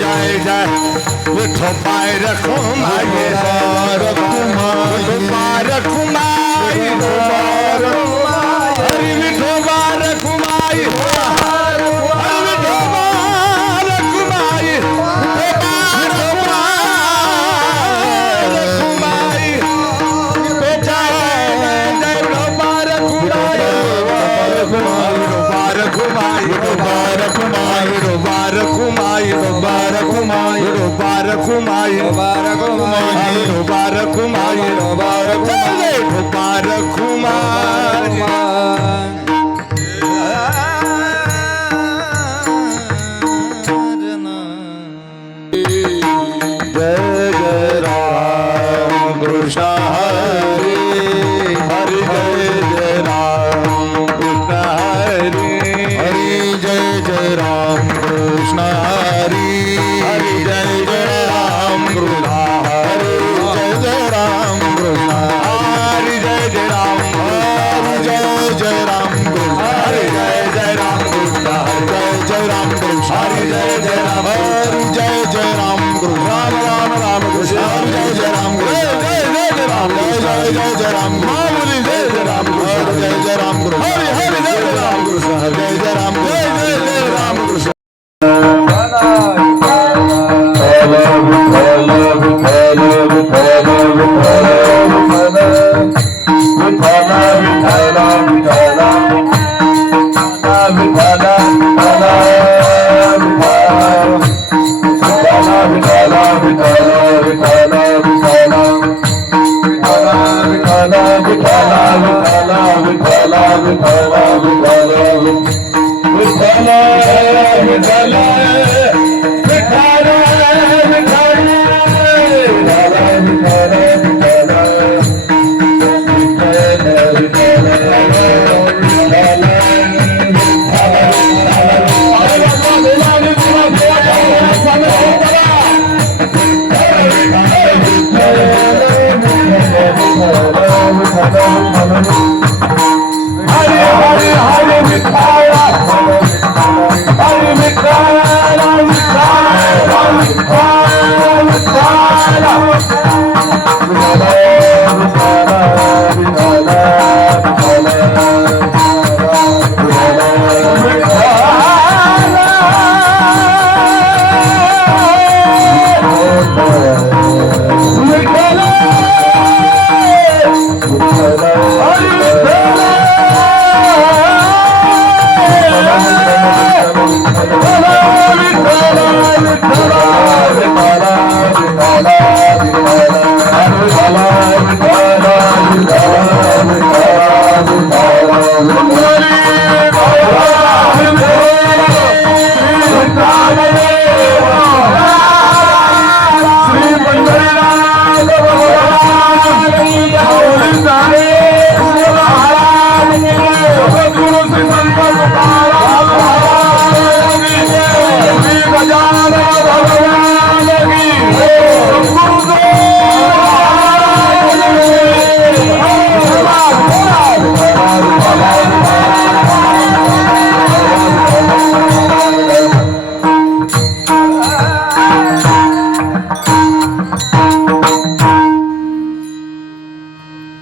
जय जय विठोबाई रखुमाई विठोबाई रखुमाई हरि विठोबा रखुमाई हरि विठोबा रखुमाई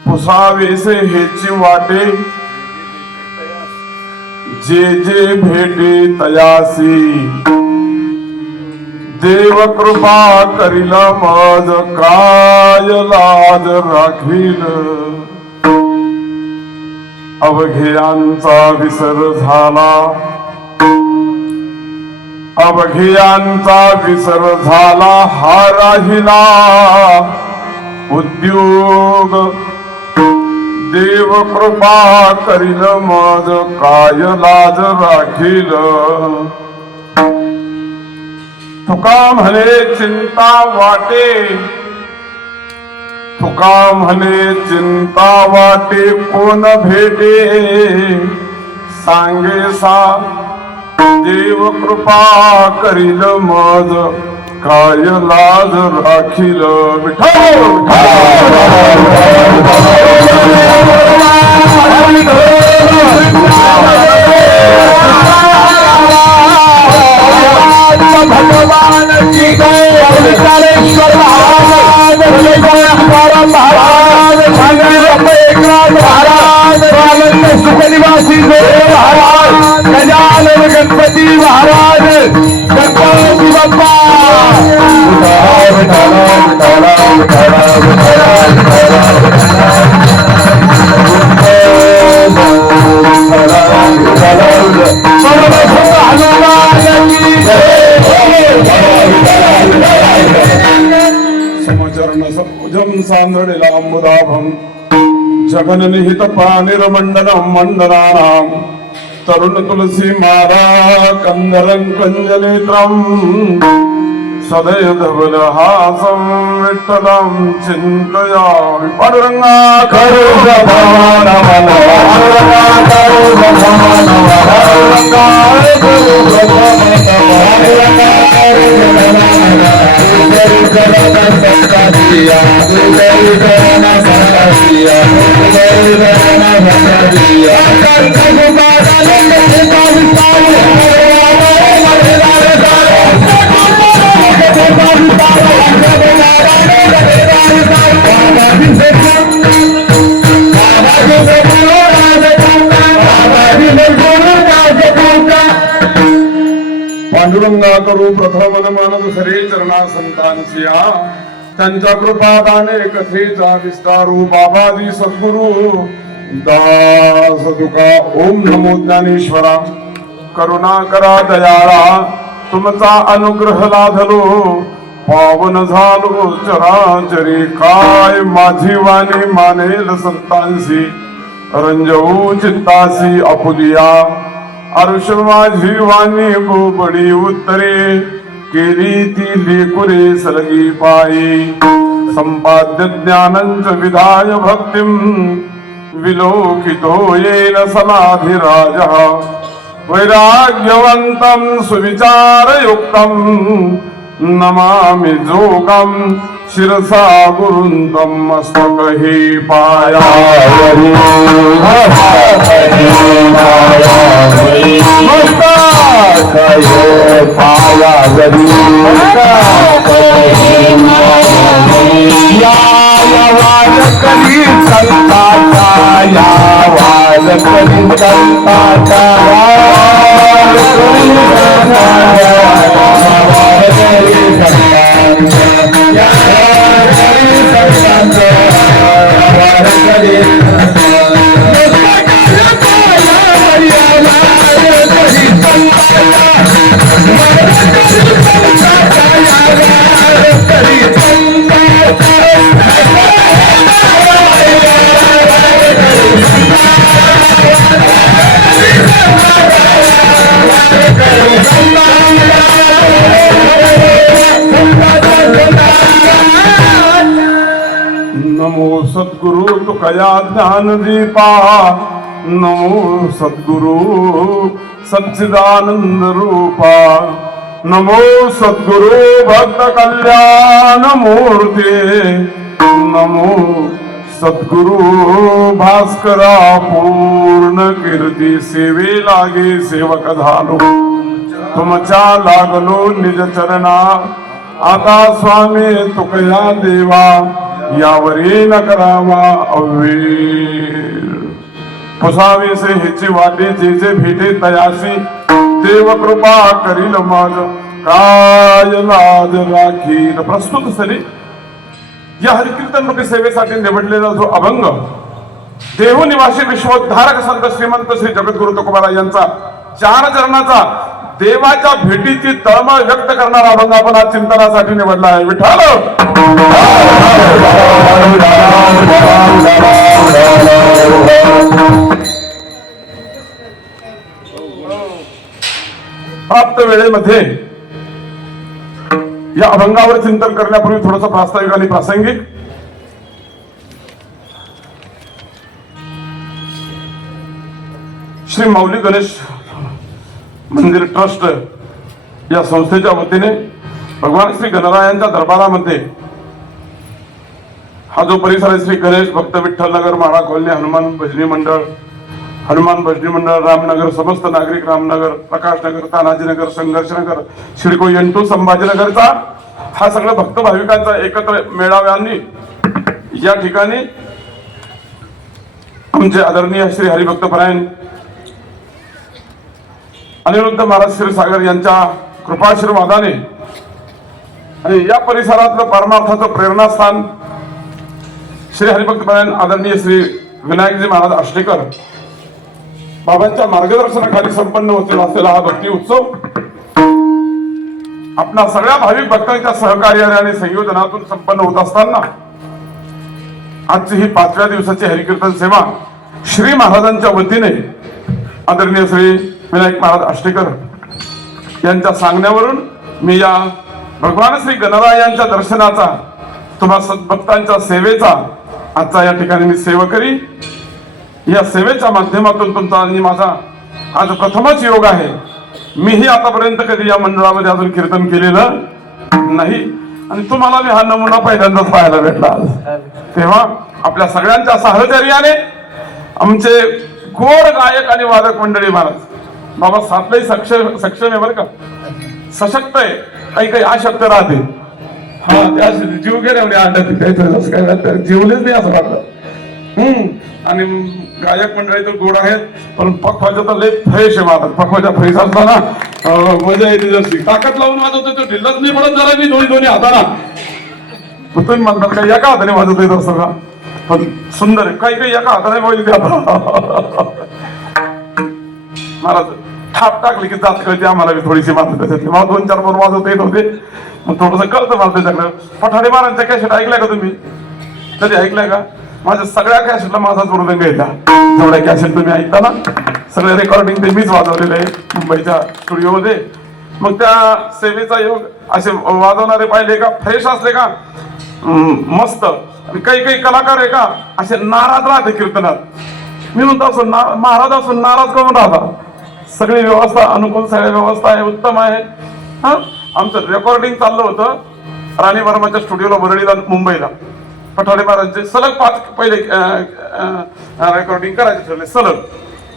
पुसावेसे हेची वाटे जे जे भेटे तयासी देव कृपा करील माझ काय लाज राखील अवघेयांचा विसर झाला अवघेयांचा विसर झाला हा राहिला उद्योग देव कृपा करील माझ काय लाज राखील तुका म्हणे चिंता वाटे तुका म्हणे चिंता वाटे कोण भेटे सांगे सा देव कृपा करील माझ काय लाज राखील विठ्ठल बाप्पा समचरण सभुजं सान्द्रनिलाम्बुदाभं जगन्निहित पानिर्मण्डनं मण्डनानां तरुण तुलसी माला कंदरं कंजनेत्रं सदैव धवलहासं विठ्ठलं चिन्तयामि पांडुरंगा करो भगवान पांडुरंगा करू प्रथम मानस सरे चरणा संतांची त्यांच्या कृपादाने कथेचा विस्तारू बाबाजी सद्गुरु दास तुका ओम नमो ज्ञानेश्वरा करुणा करा दयाळा तुमचा अनुग्रह लाधलो पावन झालो चराचरी काय माझी वाणी मानेल संतांशी रंजवू चित्तासी अपुलिया आरुष माझी वाणी बोबडी उत्तरे केली ती लेकुरे सलगी पायी संपाद्य ज्ञानंच विधाय भक्तिं विलोकितो येन समाधिराज वैराग्यवन्तं सुविचारयुक्तं नमामि जोगं शिरसा गुरुन्तं मस्तकहि पायावरि नमो सद्गुरु तुकया ज्ञान दीपा नमो सद्गुरु सच्चिदानंद रूपा नमो सद्गुरु भक्त कल्याण मूर्ते नमो सद्गुरु भास्करा पूर्ण कीर्ती सेवे लागे सेवक झालो तुमच्या लागलो निज चरणा आता स्वामी तुकया देवा यावरी न करावा अवेळ पुसावी से हेची वाटे जे जे भेटे तयासी देव कृपा करील माझ काय लाज राखील प्रस्तुत सरी या हरिकीर्तन रूपी सेवेसाठी निवडलेला जो अभंग देवनिवासी विश्वोद्धारक संत श्रीमंत श्री जगद्गुरु तुकोबारा यांचा 4 चरणाचा देवाच्या भेटीची तळमळ व्यक्त करणारा अभंग आपण आज चिंतनासाठी निवडला आहे. विठ्ठल प्राप्त वेळेमध्ये या अभंगावर चिंतन करण्यापूर्वी थोडंसं प्रास्ताविक आणि प्रासंगिक. श्री माऊली गणेश मंदिर ट्रस्ट या संस्थेच्या वतीने भगवान श्री गणरायांच्या दरबारामध्ये हा जो परिसर आहे श्री गणेश भक्त विठ्ठल नगर माळा कॉलनी हनुमान भजनी मंडळ रामनगर समस्त नागरिक रामनगर प्रकाशनगर तानाजीनगर संघर्षनगर शिडको N2 संभाजीनगरचा हा सगळा भक्त भाविकांचा एकत्र मेळाव्यांनी या ठिकाणी आमचे आदरणीय श्री हरिभक्तपरायण अनिरुद्ध महाराज क्षीरसागर यांच्या कृपाशीर्वादाने आणि या परिसरातलं परमार्थाचं प्रेरणास्थान श्री हरिभक्तपरायण आदरणीय श्री विनायकजी महाराज आष्टेकर बाबांच्या मार्गदर्शनाखाली संपन्न होतील असलेला हा भक्ती उत्सव आपल्या सगळ्या भाविक भक्तांच्या सहकार्याने आणि संयोजनातून संपन्न होत असताना आजची ही 5व्या दिवसाची हरिकीर्तन सेवा श्री महाराजांच्या वतीने आदरणीय श्री विनायक महाराज आष्टेकर यांच्या सांगण्यावरून मी या भगवान श्री गणराय यांच्या दर्शनाचा तुम्हा सद्भक्तांच्या सेवेचा आजचा या ठिकाणी मी सेवकरी या सेवेच्या माध्यमातून तुमचा आणि माझा आज प्रथमच योग आहे. मीही आतापर्यंत कधी या मंडळामध्ये अजून कीर्तन केलेलं नाही आणि तुम्हाला मी हा नमुना पहिल्यांदाच पाहायला भेटला आज. तेव्हा आपल्या सगळ्यांच्या साहचर्याने आमचे गोड गायक आणि वादक मंडळी महाराज बाबा सातलाही सक्षम आहे बरं का, सशक्त आहे, काही काही अशक्त राहते. हा त्या जीव गेले काही जीवलेच नाही असं वाटतं. आणि गायक मंडळी तर गोड आहेत पण पखवाजा तर लय फ्रेश आहे माझा. पखवाजा फ्रेश असला ना मजा येते जशी ताकद लावून वाजवतो तो ढिल्लाच नाही पडत जरा मी दोन्ही हाताना. तुम्ही म्हणतात का एका हाताने वाजवतो येत असं का, पण सुंदर आहे. काही एका हाताने बोलते महाराज थाप टाकली की जात कळते आम्हाला बी थोडीशी मात्र त्याच्यातली. मला 2-4 बोर वाजवता येत होते मग थोडस कळतं मला त्याच्याकडे. पठाडे महाराजांच्या कॅसेट ऐकलाय का तुम्ही, कधी ऐकलाय का? माझ्या सगळ्या कॅसेटला माझाच मृदंग येता. जेवढ्या कॅसेट तुम्ही ऐकता ना सगळे रेकॉर्डिंग ते मीच वाजवलेलं आहे मुंबईच्या स्टुडिओमध्ये. मग त्या सेवेचा योग असे वाजवणारे पाहिले का फ्रेश असले का मस्त. आणि काही कलाकार आहे का असे नाराज राहते कीर्तनात. मी म्हणतो असं महाराज असून नाराज करून राहता. सगळी व्यवस्था अनुकूल, सगळी व्यवस्था आहे, उत्तम आहे. हा आमचं रेकॉर्डिंग चाललं होतं राणी वर्माच्या स्टुडिओला वरळीला मुंबईला. पठाडे महाराजांचे सलग 5 पहिले रेकॉर्डिंग करायचे ठरले सलग.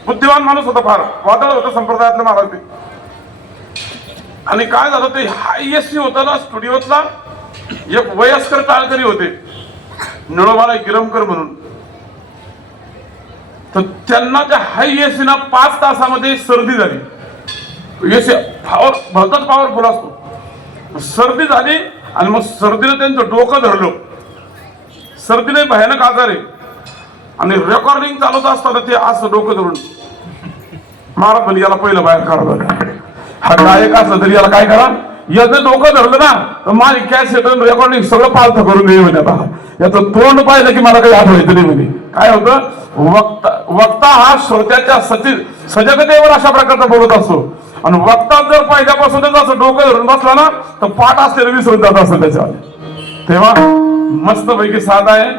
बुद्धिमान माणूस होता, फार वादळ होतं संप्रदायातलं महाराज ते. आणि काय झालं ते हायएसटी होतं ना स्टुडिओतला एक वयस्कर टाळकरी होते निळोबाला गिरमकर म्हणून. तर त्यांना त्या हाय एसी ना 5 तासामध्ये सर्दी झाली. एसी भलताच पॉवरफुल असतो. सर्दी झाली आणि मग सर्दीने त्यांचं डोकं धरलं. सर्दीने भयानक आजार आहे आणि रेकॉर्डिंग चालवत असताना ते असं डोकं धरून महाराज म्हणजे याला पहिलं बाहेर काढा. हा गायक असला तरी याला काय करा, याचं डोकं धरलं ना तर माझी कॅसेट रेकॉर्डिंग सगळं पालथं करून दे म्हणे. आता याचं तोंड पाहिलं की मला काही आठवायचं नाही म्हणे. काय होतं वक्ता हा श्रोत्याच्या सजगतेवर अशा प्रकारचा बोलत असतो आणि वक्ता जर पहिल्यापासूनच असं डोकं धरून बसला ना तर पाठ असलेलं विसरून जात असतं त्याच्यावर. तेव्हा मस्त पैकी साधा आहे.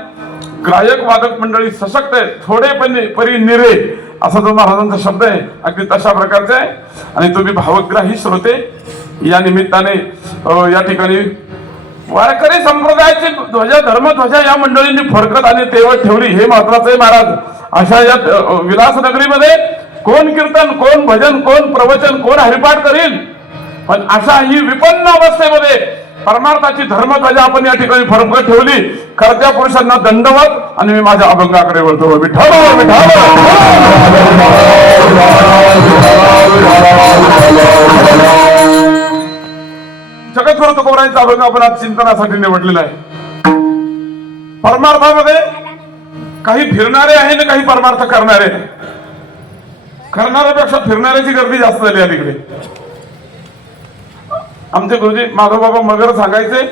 गायक वादक मंडळी सशक्त आहे, थोडे पण परी निरे असा जो महाराजांचा शब्द आहे अगदी तशा प्रकारचे आहे. आणि तुम्ही भावग्राही श्रोते या निमित्ताने या ठिकाणी वारकरी संप्रदायाची धर्मध्वजा या मंडळींनी फडकत आणि तेवत ठेवली हे महत्वाचं आहे महाराज. अशा या विलासनगरीमध्ये कोण कीर्तन, कोण भजन, कोण प्रवचन, कोण हरिपाठ करील, पण अशा ही विपन्न अवस्थेमध्ये परमार्थाची धर्मध्वजा आपण या ठिकाणी फडकत ठेवली. कर्त्या पुरुषांना दंडवत आणि मी माझ्या अभंगाकडे वळतो. विठ्ठल जगद्गुरु तुकोबारायांचा अभंग आपण आज चिंतनासाठी निवडलेला आहे. परमार्थामध्ये काही फिरणारे आहे ना काही परमार्थ करणारे आहे. करणाऱ्यापेक्षा फिरणाऱ्याची गर्दी जास्त झाली अलीकडे. आमचे गुरुजी माधवबाबा मगर सांगायचे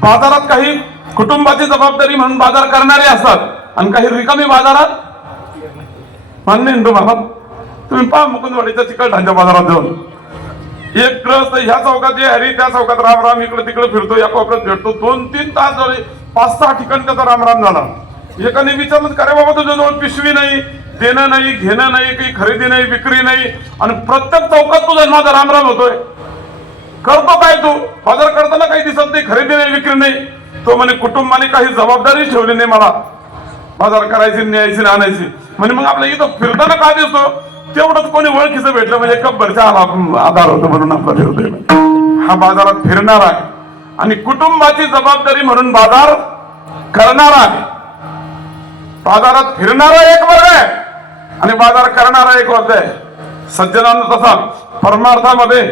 बाजारात काही कुटुंबाची जबाबदारी म्हणून बाजार करणारे असतात आणि काही रिकामी बाजारात मान्य हिंदू महाराज. तुम्ही पहा मुकुंदवाडीच्या चिकलठाणच्या बाजारात जाऊन एक ग्रस्त ह्या चौकात ये हरी त्या चौकात राम राम इकडे तिकडे फिरतो, या कोपऱ्यात भेटतो. 2-3 तास झाले 5-6 ठिकाणी त्याचा रामराम झाला. एकाने विचारलं का रे बाबा तुझ्याजवळ पिशवी नाही, देणं नाही, घेणं नाही, काही खरेदी नाही, विक्री नाही आणि प्रत्येक चौकात तुझा माझा रामराम होतोय. करतो काय तू? बाजार करताना काही दिसत नाही, खरेदी नाही, विक्री नाही. तो म्हणे कुटुंबाने काही जबाबदारी ठेवली नाही मला बाजार करायची, न्यायची, आणायची. म्हणजे मग आपल्या इथं फिरताना काय दिसतो तेवढंच कोणी ओळखीचं भेटलं म्हणजे कब्बरचा आधार होतो म्हणून आपला फिरतोय. हा बाजारात फिरणारा आहे आणि कुटुंबाची जबाबदारी म्हणून बाजार करणारा आहे. बाजारात फिरणारा एक वर्ग आहे आणि बाजार करणारा एक वर्ग आहे. सज्जनांना तसा परमार्थामध्ये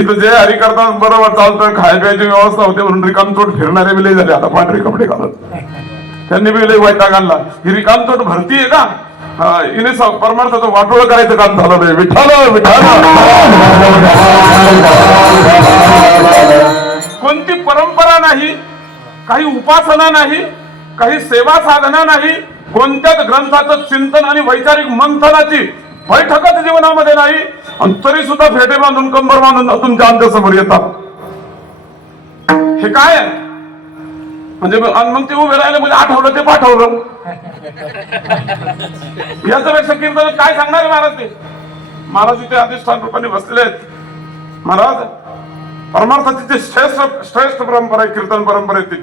इथं जे हरी करतात बरोबर चालतं, खाय प्यायची व्यवस्था होते म्हणून रिकामचोट फिरणारे बी लय झाले आता पांढरे कपडे घालत. त्यांनी बी लय वैताग आणला. ही रिकामचोट भरती आहे का? हिने परमार्थाचं वाटोळं करायचं काम झालं नाही. विठाला विठाला कोणती परंपरा नाही, काही उपासना नाही, काही सेवा साधना नाही, कोणत्याच ग्रंथाचं चिंतन आणि वैचारिक मंथनाची बैठकच जीवनामध्ये नाही, आणि तरी सुद्धा फेटे बांधून कंबर बांधून तुमच्या अंत्यसमोर येतात. हे काय आहे? म्हणजे मग ते उभे राहिले म्हणजे आठवलं ते पाठवलं. याच्यापेक्षा कीर्तन काय सांगणार महाराज? ते महाराज इथे अधिष्ठान रूपाने बसलेले आहेत. महाराज परमार्थाची जी श्रेष्ठ परंपरा आहे कीर्तन परंपरेतील,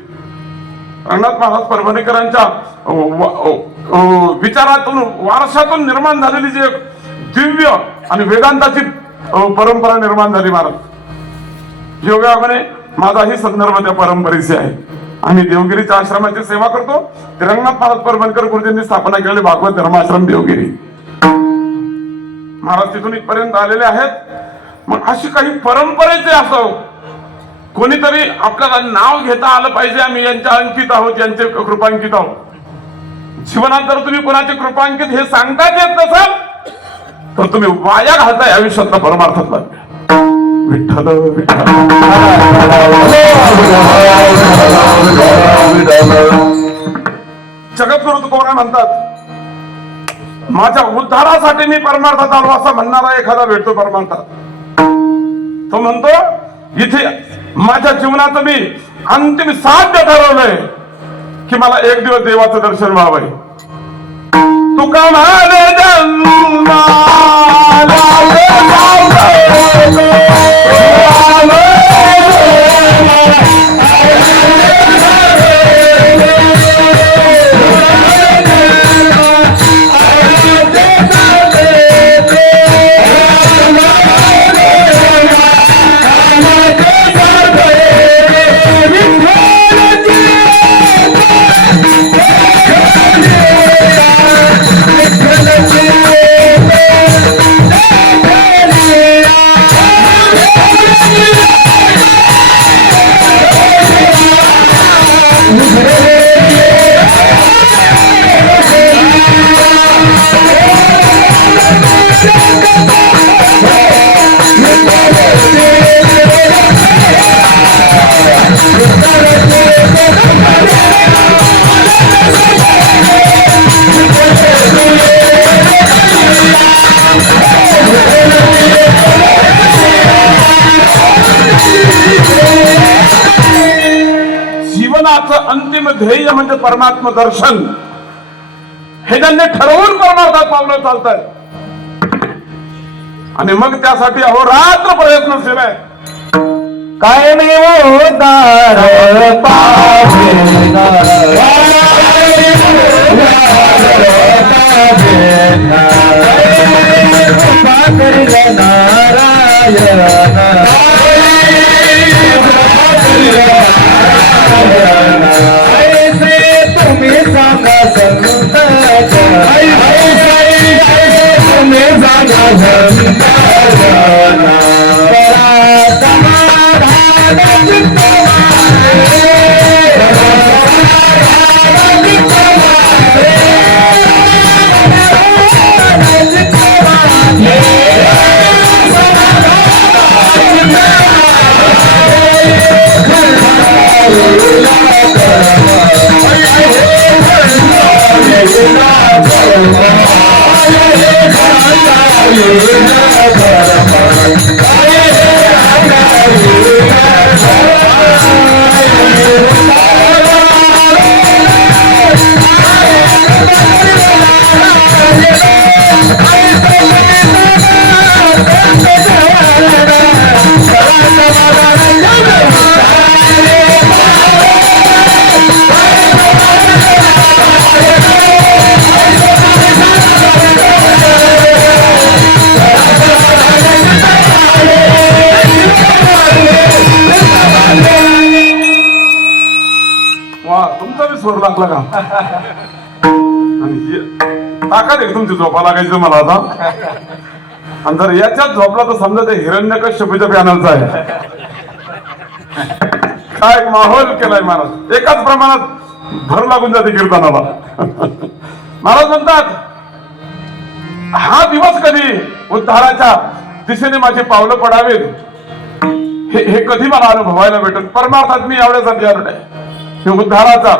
रंगनाथ महाराज परभणीकरांच्या विचारातून वारशातून निर्माण झालेली जी दिव्य आणि वेदांताची परंपरा निर्माण झाली. महाराज योगाने माझाही संदर्भ त्या परंपरेशी आहे. आम्ही देवगिरीच्या आश्रमाची सेवा करतो. ते रंगनाथ महाराज परभणकर गुरुजींनी स्थापना केलेले भागवत धर्माश्रम देवगिरी. महाराज तिथून इथपर्यंत आलेले आहेत. मग अशी काही परंपरेचे असं कोणीतरी आपल्याला नाव घेता आलं पाहिजे. आम्ही यांच्या अंकित आहोत, यांचे कृपांकित आहोत. जीवनात जर तुम्ही कोणाचे कृपांकित हे सांगताच येत नसाल तर तुम्ही वाया घालताय आयुष्यातला परमार्थातला. विठ्ठल विठ्ठल जगद्गुरु तुकोबराय म्हणतात, माझ्या उद्धारासाठी मी परमार्थात आलो असा म्हणणारा एखादा भेटतो परमार्थात. तो म्हणतो इथे माझ्या जीवनाचं मी अंतिम साध्य ठरवलंय की मला एक दिवस देवाचं दर्शन व्हावंय. तुका म्हणे अंतिम ध्येय म्हणजे परमात्म दर्शन. हे त्यांनी ठरवून परमार्थात पावलं चालतात आणि मग त्यासाठी अहोरात्र प्रयत्नशील आहे. काय उदार तुम्ही सांगा संत तुम्ही स्वर लागला का? आणि ताकद आहे तुमची झोपा लागायचं मला आता. आणि जर याच्यात झोपला तर समजा ते हिरण्यकश्यपूच्या पॅनलचा आहे. काय माहोल केलाय महाराज, एकाच प्रमाणात भर लागून जाते कीर्तनाला. महाराज म्हणतात हा दिवस कधी उद्धाराच्या दिशेने माझे पावलं पडावेत हे कधी मला अनुभवायला भेटत. परमार्थात मी एवढ्यासाठी आलो नाही, हे उद्धाराचा.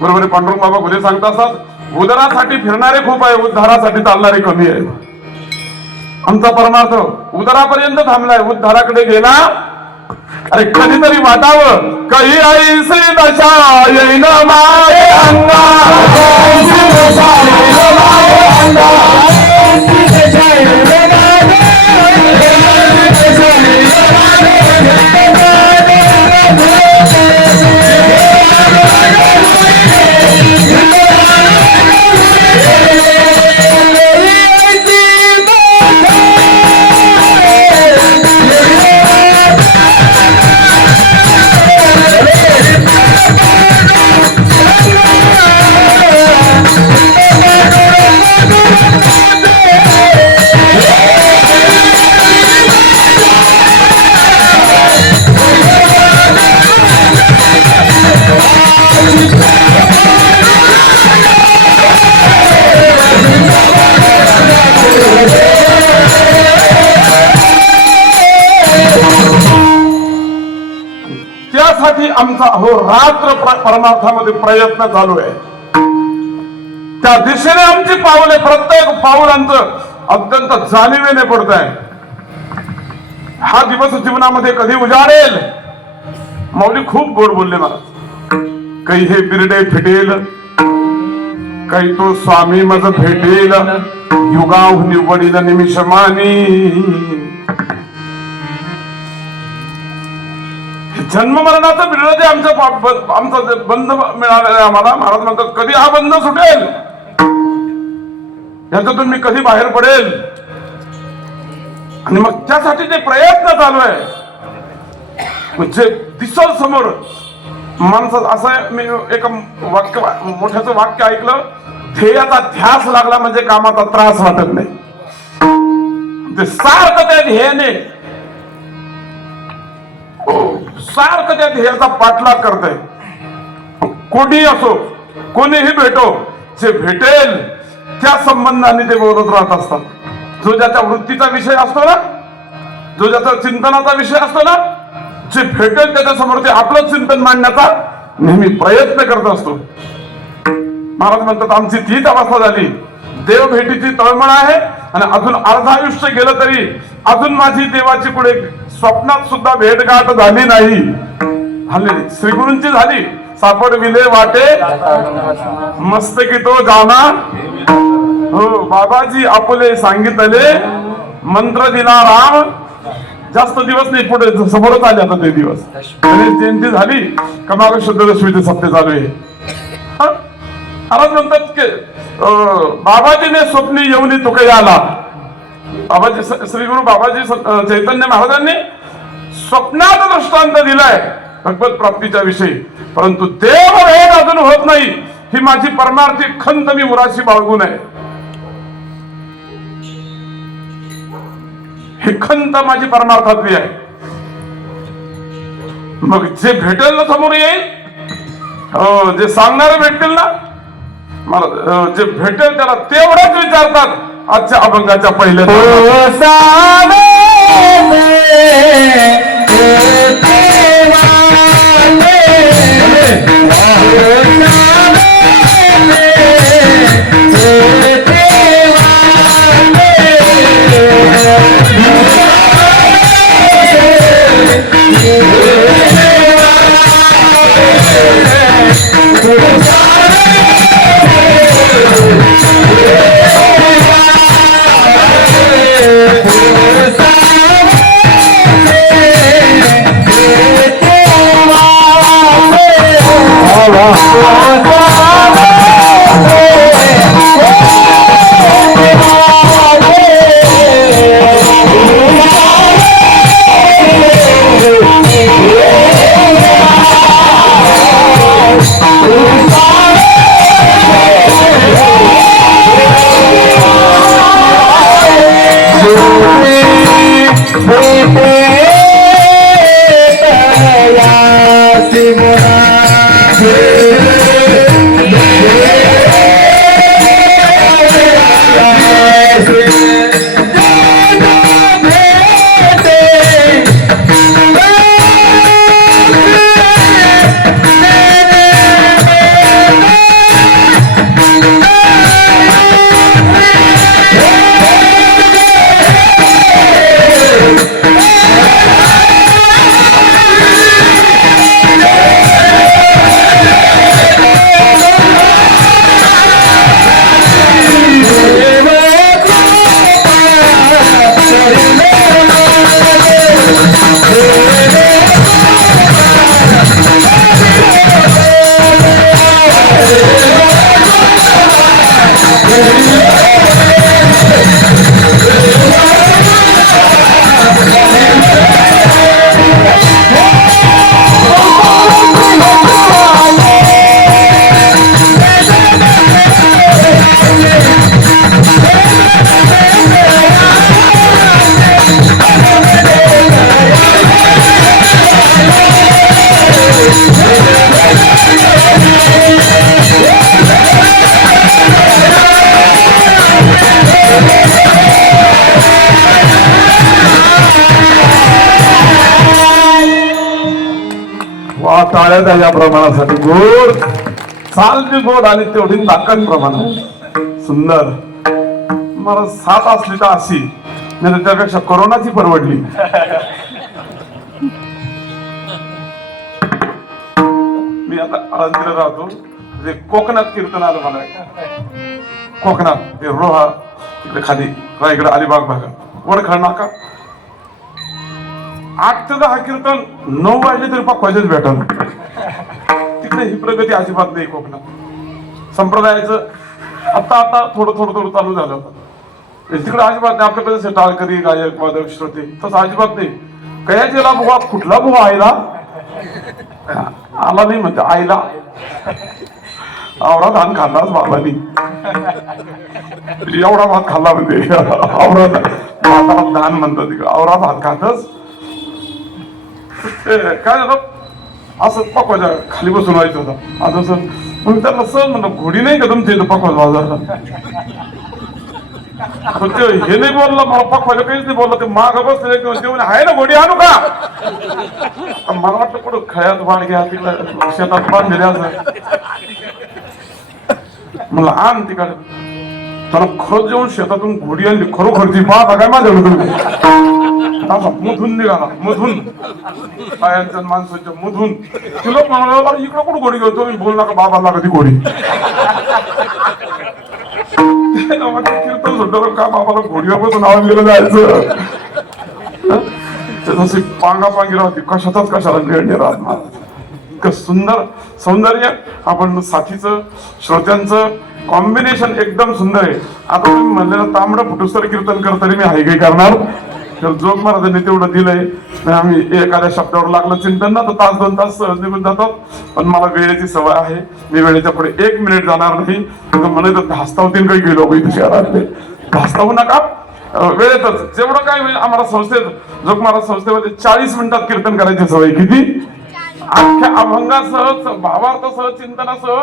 बरोबर पांडुरंग बाबा गुले सांगत असतात, उदरासाठी फिरणारे खूप आहे, उद्धारासाठी चालणारे कमी आहे. आमचा परमार्थ उदरापर्यंत थांबलाय, उद्धाराकडे गेला. अरे कधीतरी वाटावं काही ऐसी दशा येईन माझे अंगा, त्यासाठी आमचा रात्र परमार्थामध्ये प्रयत्न चालू आहे. त्या दिशेने आमची पावले, प्रत्येक पाऊल आमचं अत्यंत जाणीवेने पडत आहे. हा दिवस जीवनामध्ये कधी उजाडेल. माऊली खूप गोड बोलले मला. काही हे बिरडे फिटेल, काही तो स्वामी मज भेटेल, युगाव निवडील निमिषमानी. जन्म मरणाचं बिरड जे आमचा जे बंध मिळालेला आहे आम्हाला, महाराज म्हणतात कधी हा बंध सुटेल, याच्यातून मी कधी बाहेर पडेल. आणि मग त्यासाठी जे प्रयत्न चालू आहे, म्हणजे दिसल समोर माणसात. असं आहे, मी एक वाक्य मोठ्याचं वाक्य ऐकलं, ध्येयाचा ध्यास लागला म्हणजे कामाचा त्रास वाटत नाही. ते सारखं त्या ध्येयाने, सारखं त्या ध्येयाचा पाठलाग करतंय. कोणी असो, कोणीही भेटो, जे भेटेल त्या संबंधाने ते बोलत राहत असतात. जो ज्याच्या वृत्तीचा विषय असतो ना, जो ज्याचा चिंतनाचा विषय असतो ना, जे भेटेल त्याच्या समोर ते आपलं चिंतन मांडण्याचा नेहमी प्रयत्न करत असतो. महाराज म्हणतात आमची तीच अवस्था झाली. देव भेटीची तळमळ आहे आणि अजून अर्ध आयुष्य गेलं तरी अजून माझी देवाची पुढे स्वप्नात सुद्धा भेटगाठ झाली नाही. श्रीगुरूंची झाली. सापड विले वाटे मस्तकी तो जाना, हो बाबाजी आपुले सांगितले मंत्र दिला राम. जास्त दिवस नाही, पुढे समोरच आले आता ते दिवस. जयंती झाली का माग शुद्ध दशमीचे सप्ते चालू आहे. महाराज म्हणतात की बाबाजीने स्वप्नी येऊन तुके आला. बाबाजी श्री गुरु बाबाजी चैतन्य महाराजांनी स्वप्नात दृष्टांत दिलाय भगवत प्राप्तीच्या विषयी. परंतु देव भेट अजून होत नाही, ही माझी परमार्थी खंत मी उराशी बाळगून आहे. ही खंत माझी परमार्थातली आहे. मग जे भेटेल ना समोर येईल, जे सांगणारे भेटतील ना मला, जे भेटेल त्याला तेवढंच विचारतात. आजच्या अभंगाच्या पहिल्या टाळ्या द्या या प्रमाणासाठी. गोड चाल बी गोड आणि तेवढी ताकद प्रमाण. सुंदर. मला 7 असली तर अशी, नाही तर त्यापेक्षा कोरोनाची परवडली. मी आता आळंदीला राहतो, म्हणजे कोकणात कीर्तन आलं मला. कोकणात ते रोहा तिकडे खाली रायगड अलिबाग भागात वडखळ नाका 8 ते 10 कीर्तन 9 वाजले तरी पक्वायचेच भेटल. तिकडे ही प्रगती अजिबात नाही कोकणात. संप्रदायाचं आता आता थोडं थोडं थोडं चालू झालं होतं. तिकडे अजिबात नाही. आपल्याकडे जसे टाळकरी गायक वादक श्रोते तसं अजिबात नाही. कयाचेला बुवा कुठला बुवा आईला आला नाही म्हणजे आईला आवरा धान खाल्लाच बाबांनी. एवढा भात खाल्ला म्हणजे आवरा भाताला धान म्हणतात तिकडे. आवरा भात खातच काय झालं असं पकवायच्या खाली बसून व्हायचं होतं. आज असं मग त्याला सहज म्हणलं घोडी नाही का तुमच्या इथं पकवायला बाजारला. हे नाही बोललं मला पकवायला काहीच नाही बोललं. ते माग बसले किंवा आहे ना घोडी आणू का. मला वाटलं कुठं खळ्यात वाढ घ्या तिकडं शेतात बांधले असं. मला आण तिकडे त्याला खरंच जेवण शेतातून घोडी आणली. खरोखरची पाहता काय माझ्याकडे तुम्ही असा मधून निघाला. मधून पायांच्या माणसाच्या मधून ती लोक म्हणाला इकडं कुठं घोडी घेतो. मी बोल नका बाबाला कधी घोडी. कीर्तन सुटलं का बाबाला घोडीवर बसून आवाज गेलं जायचं. तशी पांगापांगी राहते कशातच कशाला निर्णय राहत. सुंदर सौंदर्य आपण साथीचं श्रोत्यांचं कॉम्बिनेशन एकदम सुंदर आहे. आता तुम्ही म्हणलेलं तांबडं फुटुस्तर कीर्तन करताना मी हाय काही करणार. जोग महाराजांनी तेवढं दिलंय. आम्ही एखाद्या शब्दावर लागलं चिंतन ना तर 1-2 तास सहज निघून जातात. पण मला वेळेची सवय आहे. मी वेळेच्या पुढे 1 मिनिट जाणार नाही. म्हणायचं धास्तावतील काही गेलो इथे शहरातले. धास्तावू नका. वेळेतच जेवढं काय होईल. आम्हाला संस्थेत जोग महाराज संस्थेमध्ये 40 मिनिटात कीर्तन करायची सवय. किती अख्ख्या अभंगासह भावार्थासह चिंतनासह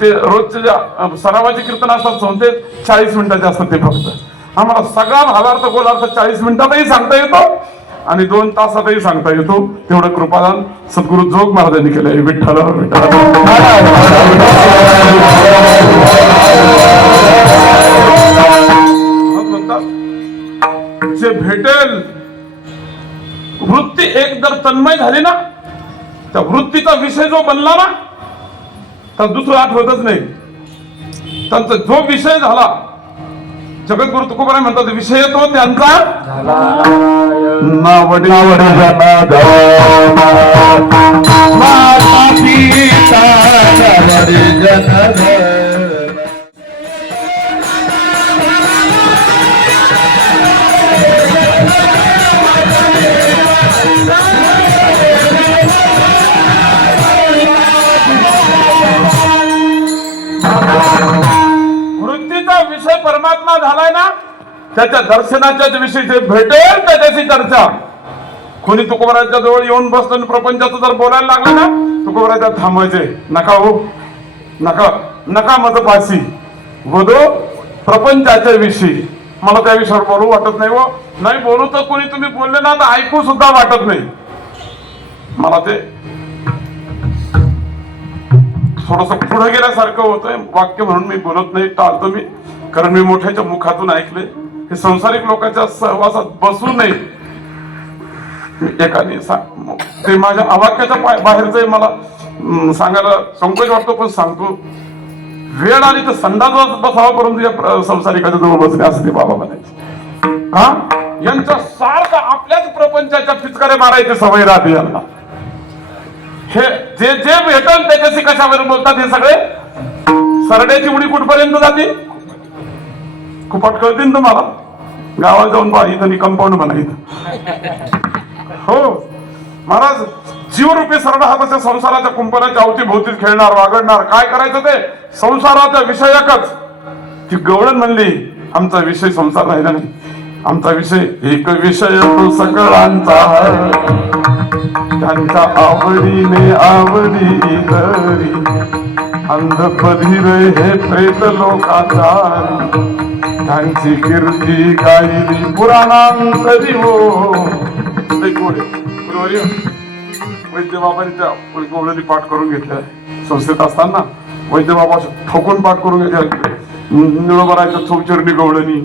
ते रोजचे जे सरावाचे कीर्तन असतात संस्थेत 40 मिनिटाचे असतात. ते फक्त आम्हाला सगळा भावार्थ गोलार्थ 40 मिनिटातही सांगता येतो आणि 2 तासातही सांगता येतो. तेवढं कृपादान सद्गुरु जोग महाराजांनी केलंय. विठ्ठल म्हणतात जे भेटेल वृत्ती एक जर तन्मय झाली ना त्या वृत्तीचा विषय जो बनला ना तर दुसरं आठवतच नाही. त्यांचा जो विषय झाला जगद्गुरु तुकोबाराय म्हणतात विषय तो त्यांचा नावडी वृत्तीचा विषय परमात्मा झालाय ना त्याच्या दर्शनाच्याच विषयी जे भेटेल त्याच्याशी चर्चा. कोणी तुकोबाराच्या जवळ येऊन बसलं प्रपंचाचं जर बोलायला लागलं ना तुकोबाराच्या थांबवायचे. नका हो नका नका मत पाशी वधो प्रपंचाच्या विषयी. मला त्या विषयावर बोलू वाटत नाही. हो नाही बोलू तर कोणी तुम्ही बोलले ना तर ऐकू सुद्धा वाटत नाही. मला ते थोडस पुढे गेल्यासारखं होतंय. वाक्य म्हणून मी बोलत नाही टाळतो मी. कारण मी मोठ्याच्या मुखातून ऐकले हे संसारिक लोकांच्या सहवासात बसू नये. एकाने ते माझ्या अवाक्याच्या बाहेरच मला सांगायला संकोच वाटतो पण सांगतो. वेळ आली तर संडास बसावा करून तुझ्या संसारिकाच्या जवळ बसले असं ते बाबा म्हणायचे. हा यांच्या सारखं आपल्याच प्रपंचाच्या पिचकारे मारायचे सवय राहते यांना. हे जे जे भेटल त्याच्याशी कशावर बोलतात हे सगळे. सरड्याची उडी कुठपर्यंत जाते कुपट कळतील तुम्हाला. गावात जाऊन पहा इथं कंपाऊंड म्हणायचं. हो महाराज जीवरूपी सरडा हा त्याच्या संसाराच्या कुंपणाच्या अवतीभोवतीत खेळणार वागडणार. काय करायचं ते संसाराचा विषयकच. ती गवळण म्हणली आमचा विषय संसार राहिला नाही. आमचा विषय एक विषय तो सगळ्यांचा त्यांच्या आवडीने आवडी तरी अंधपधीर हे प्रेत लोकाचारी त्यांची कीर्ती गायली पुराणांतरी. हो वैद्यबाबांनी त्या गवळणी पाठ करून घेतल्या संस्थेत असताना वैद्यबाबा ठोकून पाठ करून घेतल्या निळोबरायचं चौचरणी गवळणी.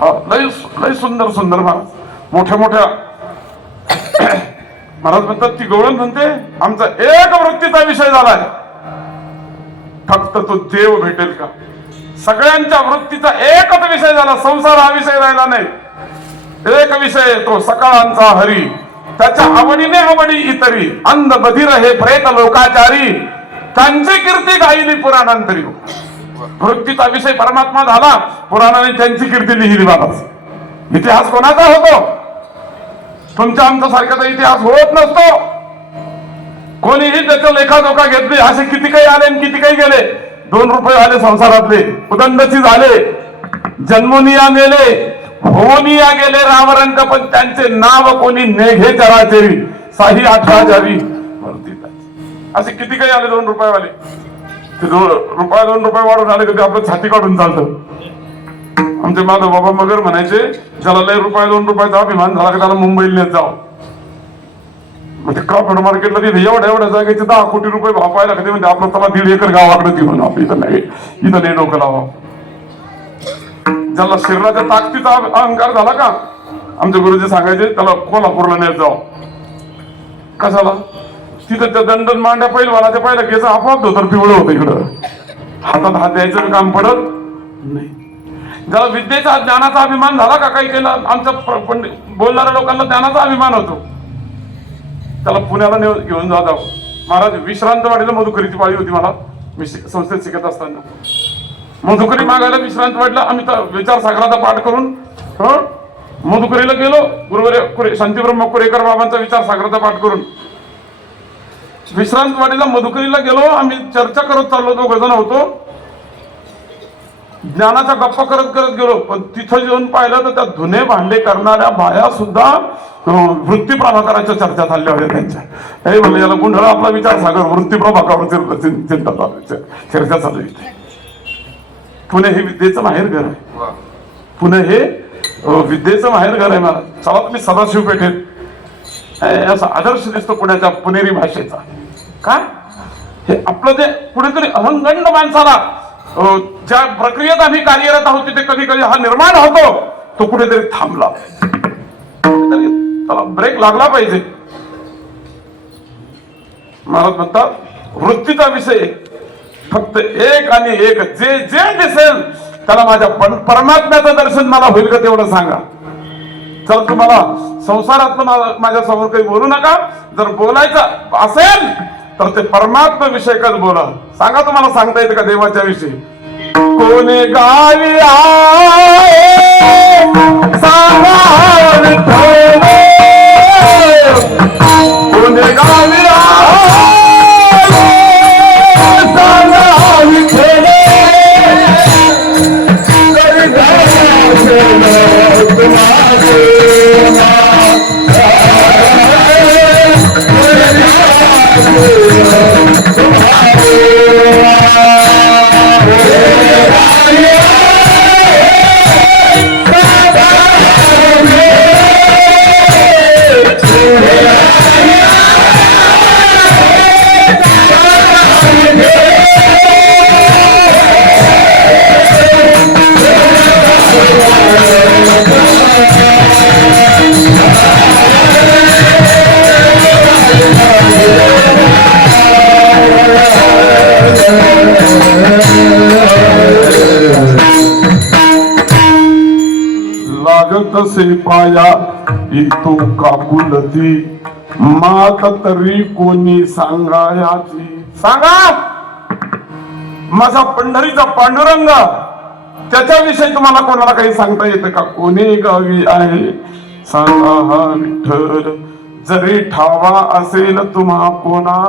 हा लय लय सुंदर सुंदर महाराज मोठ्या मोठ्या महाराज म्हणतात ती गवळण म्हणते आमचा एक वृत्तीचा विषय झालाय, फक्त तो देव भेटेल का. सगळ्यांच्या वृत्तीचा एकच विषय झाला, संसार हा विषय राहिला नाही. एक विषय तो सकाळांचा हरी, त्याच्या आवडीने आवडी इतरी, अंध बधिर हे प्रेत लोकाचारी, त्यांची कीर्ती गायली पुराणांतरी. वृत्तीचा विषय परमात्मा झाला, पुराणाने त्यांची कीर्ती लिहिली. महाराज इतिहास कोणाचा होतो? तुमच्या आमच्या सारख्याचा इतिहास होत नसतो. कोणीही त्याच्या लेखाजोखा घेतली, असे किती काही आले आणि किती काही गेले. 2 रुपये आले संसारातले, उदंडची झाले, जन्मोनिया मेले, होनिया गेले रामरंग, पण त्यांचे नाव कोणी नेघे चराचरी, साही 18 जावी असे किती काही आले 2 रुपयेवाले. ते 2 रुपये वाढून आले कधी आपलं छाती काढून चालतं. आमचे माधव बाबा मगर म्हणायचे ज्याला लय ₹2 रुपयाचा अभिमान झाला की त्याला मुंबईला नेत जावं. म्हणजे क्रॉफर्ड मार्केटला तिथे एवढ्या जागेचे 10 कोटी रुपये भाव पाहायला कधी म्हणजे आपलं त्याला 1.5 एकर गावाकडे ती म्हणून आपलं इथं नाही डोकं लावा. ज्याला शरीराच्या ताकदीचा अहंकार झाला का आमचे गुरुजी सांगायचे त्याला कोल्हापूरला नेत जावं. कशाला? तिथं त्या दंडन मांड्या पहिलवानाच्या पहिला केस आपोआप धोतर पिवळं होतं, इकडं हातात हात द्यायचं काम पडत नाही. ज्याला विद्येचा ज्ञानाचा अभिमान झाला का काही केलं, आमच्या बोलणाऱ्या लोकांना ज्ञानाचा अभिमान होतो, त्याला पुण्याला घेऊन जावं. महाराज विश्रांतवाडीला मधुकरीची पाळी होती. मला मी संस्थेत शिकत असताना मधुकरी मागायला विश्रांतवाडीला आम्ही विचारसागराचा पाठ करून मधुकरीला गेलो. गुरुवर्य शांतीब्रह्म कुरेकर बाबांचा विचारसागराचा पाठ करून विश्रांतवाडीला मधुकरीला गेलो. आम्ही चर्चा करत चाललो, 2 जण होतो, ज्ञानाच्या गप्पा करत करत गेलो. पण तिथं येऊन पाहिलं तर त्या धुणे भांडे करणाऱ्या बाया सुद्धा वृत्ती प्रभाकराच्या चर्चा चालल्या होत्या त्यांच्या. हे म्हणलं याला गुंढळा आपला विचारसागर वृत्ती प्रभाकरावर चर्चा चालू आहे. पुणे हे विद्येचं माहेर घर आहे. पुणे हे विद्येचं माहेर घर आहे. मला चला तुम्ही सदाशिव पेठेत असा आदर्श दिसतो पुण्याच्या पुणेरी भाषेचा. काय हे आपलं जे कुठेतरी अहंगंड माणसाला ज्या प्रक्रियेत आम्ही कार्यरत आहोत तिथे कधी कधी हा निर्माण होतो, तो कुठेतरी थांबला, कुठेतरी त्याला ब्रेक लागला पाहिजे. महाराज म्हणतात वृत्तीचा विषय फक्त एक आणि एक, जे जे दिसेल त्याला माझ्या परमात्म्याचं दर्शन मला होईल का तेवढं सांगा. जर तुम्हाला संसारातलं माझ्या समोर काही बोलू नका, जर बोलायचं असेल तर ते परमात्मा विषयकच बोला. सांगा तुम्हाला सांगता येते का देवाच्या विषयी? कोणी गावी कोणी गावी तसे पाया इतो काकुलती मात तरी कोणी सांगायाची. सांगा माझा पंढरीचा पांडुरंग, त्याच्याविषयी तुम्हाला कोणाला काही सांगता येतं का? कोणी गावी आहे सांगा हा विठ्ठल, जरी ठावा असेल तुम्हा कोणा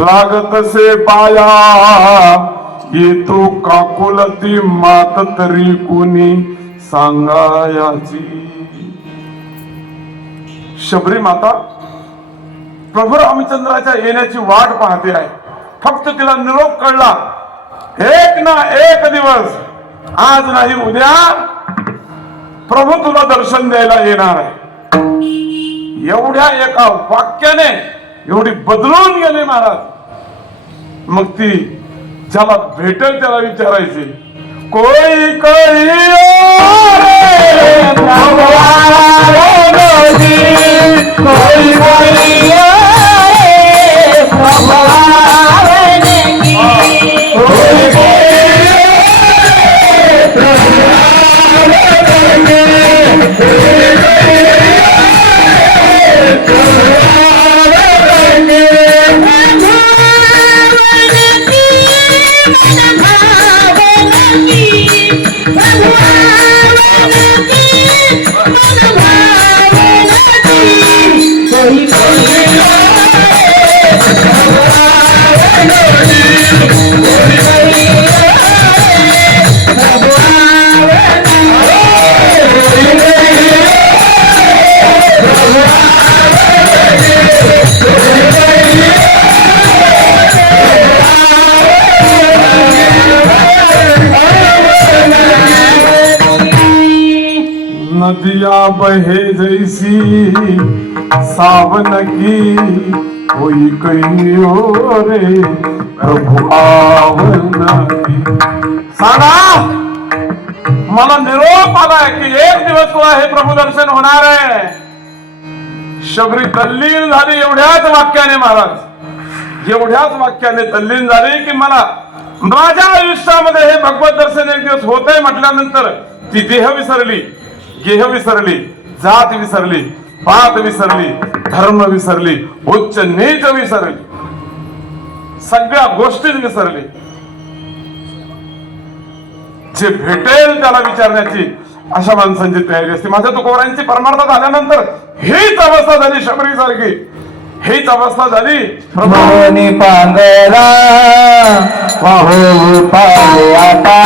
लागतसे पाया येतो काकुलती मात तरी कोणी सांगायाची. शबरी माता प्रभू रामचंद्राच्या येण्याची वाट पाहते आहे. फक्त तिला निरोप कळला एक ना एक दिवस, आज नाही उद्या प्रभू तुला दर्शन द्यायला येणार आहे. एवढ्या एका वाक्याने एवढी बदलून गेले महाराज. मग ती ज्याला भेटेल त्याला विचारायची, कोई कोई और भगवान जी, कोई कोई भगवान जी, कोई नदिया बहे जैसी सावन की, कोई कहीं और प्रभु आवन की. सांगा मला निरोप आलाय की एक दिवस तुला हे प्रभू दर्शन होणार आहे. शबरी तल्लीन झाली एवढ्याच वाक्याने महाराज, एवढ्याच वाक्याने तल्लीन झाली की मला माझ्या आयुष्यामध्ये हे भगवत दर्शन एक दिवस होतंय म्हटल्यानंतर ती देह विसरली, गेह विसरली, जात विसरली, पात विसरली, धर्म विसरली, उच्च नीच विसरली, सगळ्या गोष्टीच विसरली. जे भेटेल त्याला विचारण्याची अशा माणसांची तयारी असते. माझ्या तुकोबारांची परमार्थ झाल्यानंतर हीच अवस्था झाली शबरी सारखी, हीच अवस्था झाली. प्रभूनी पांगला वाहू पाले आता,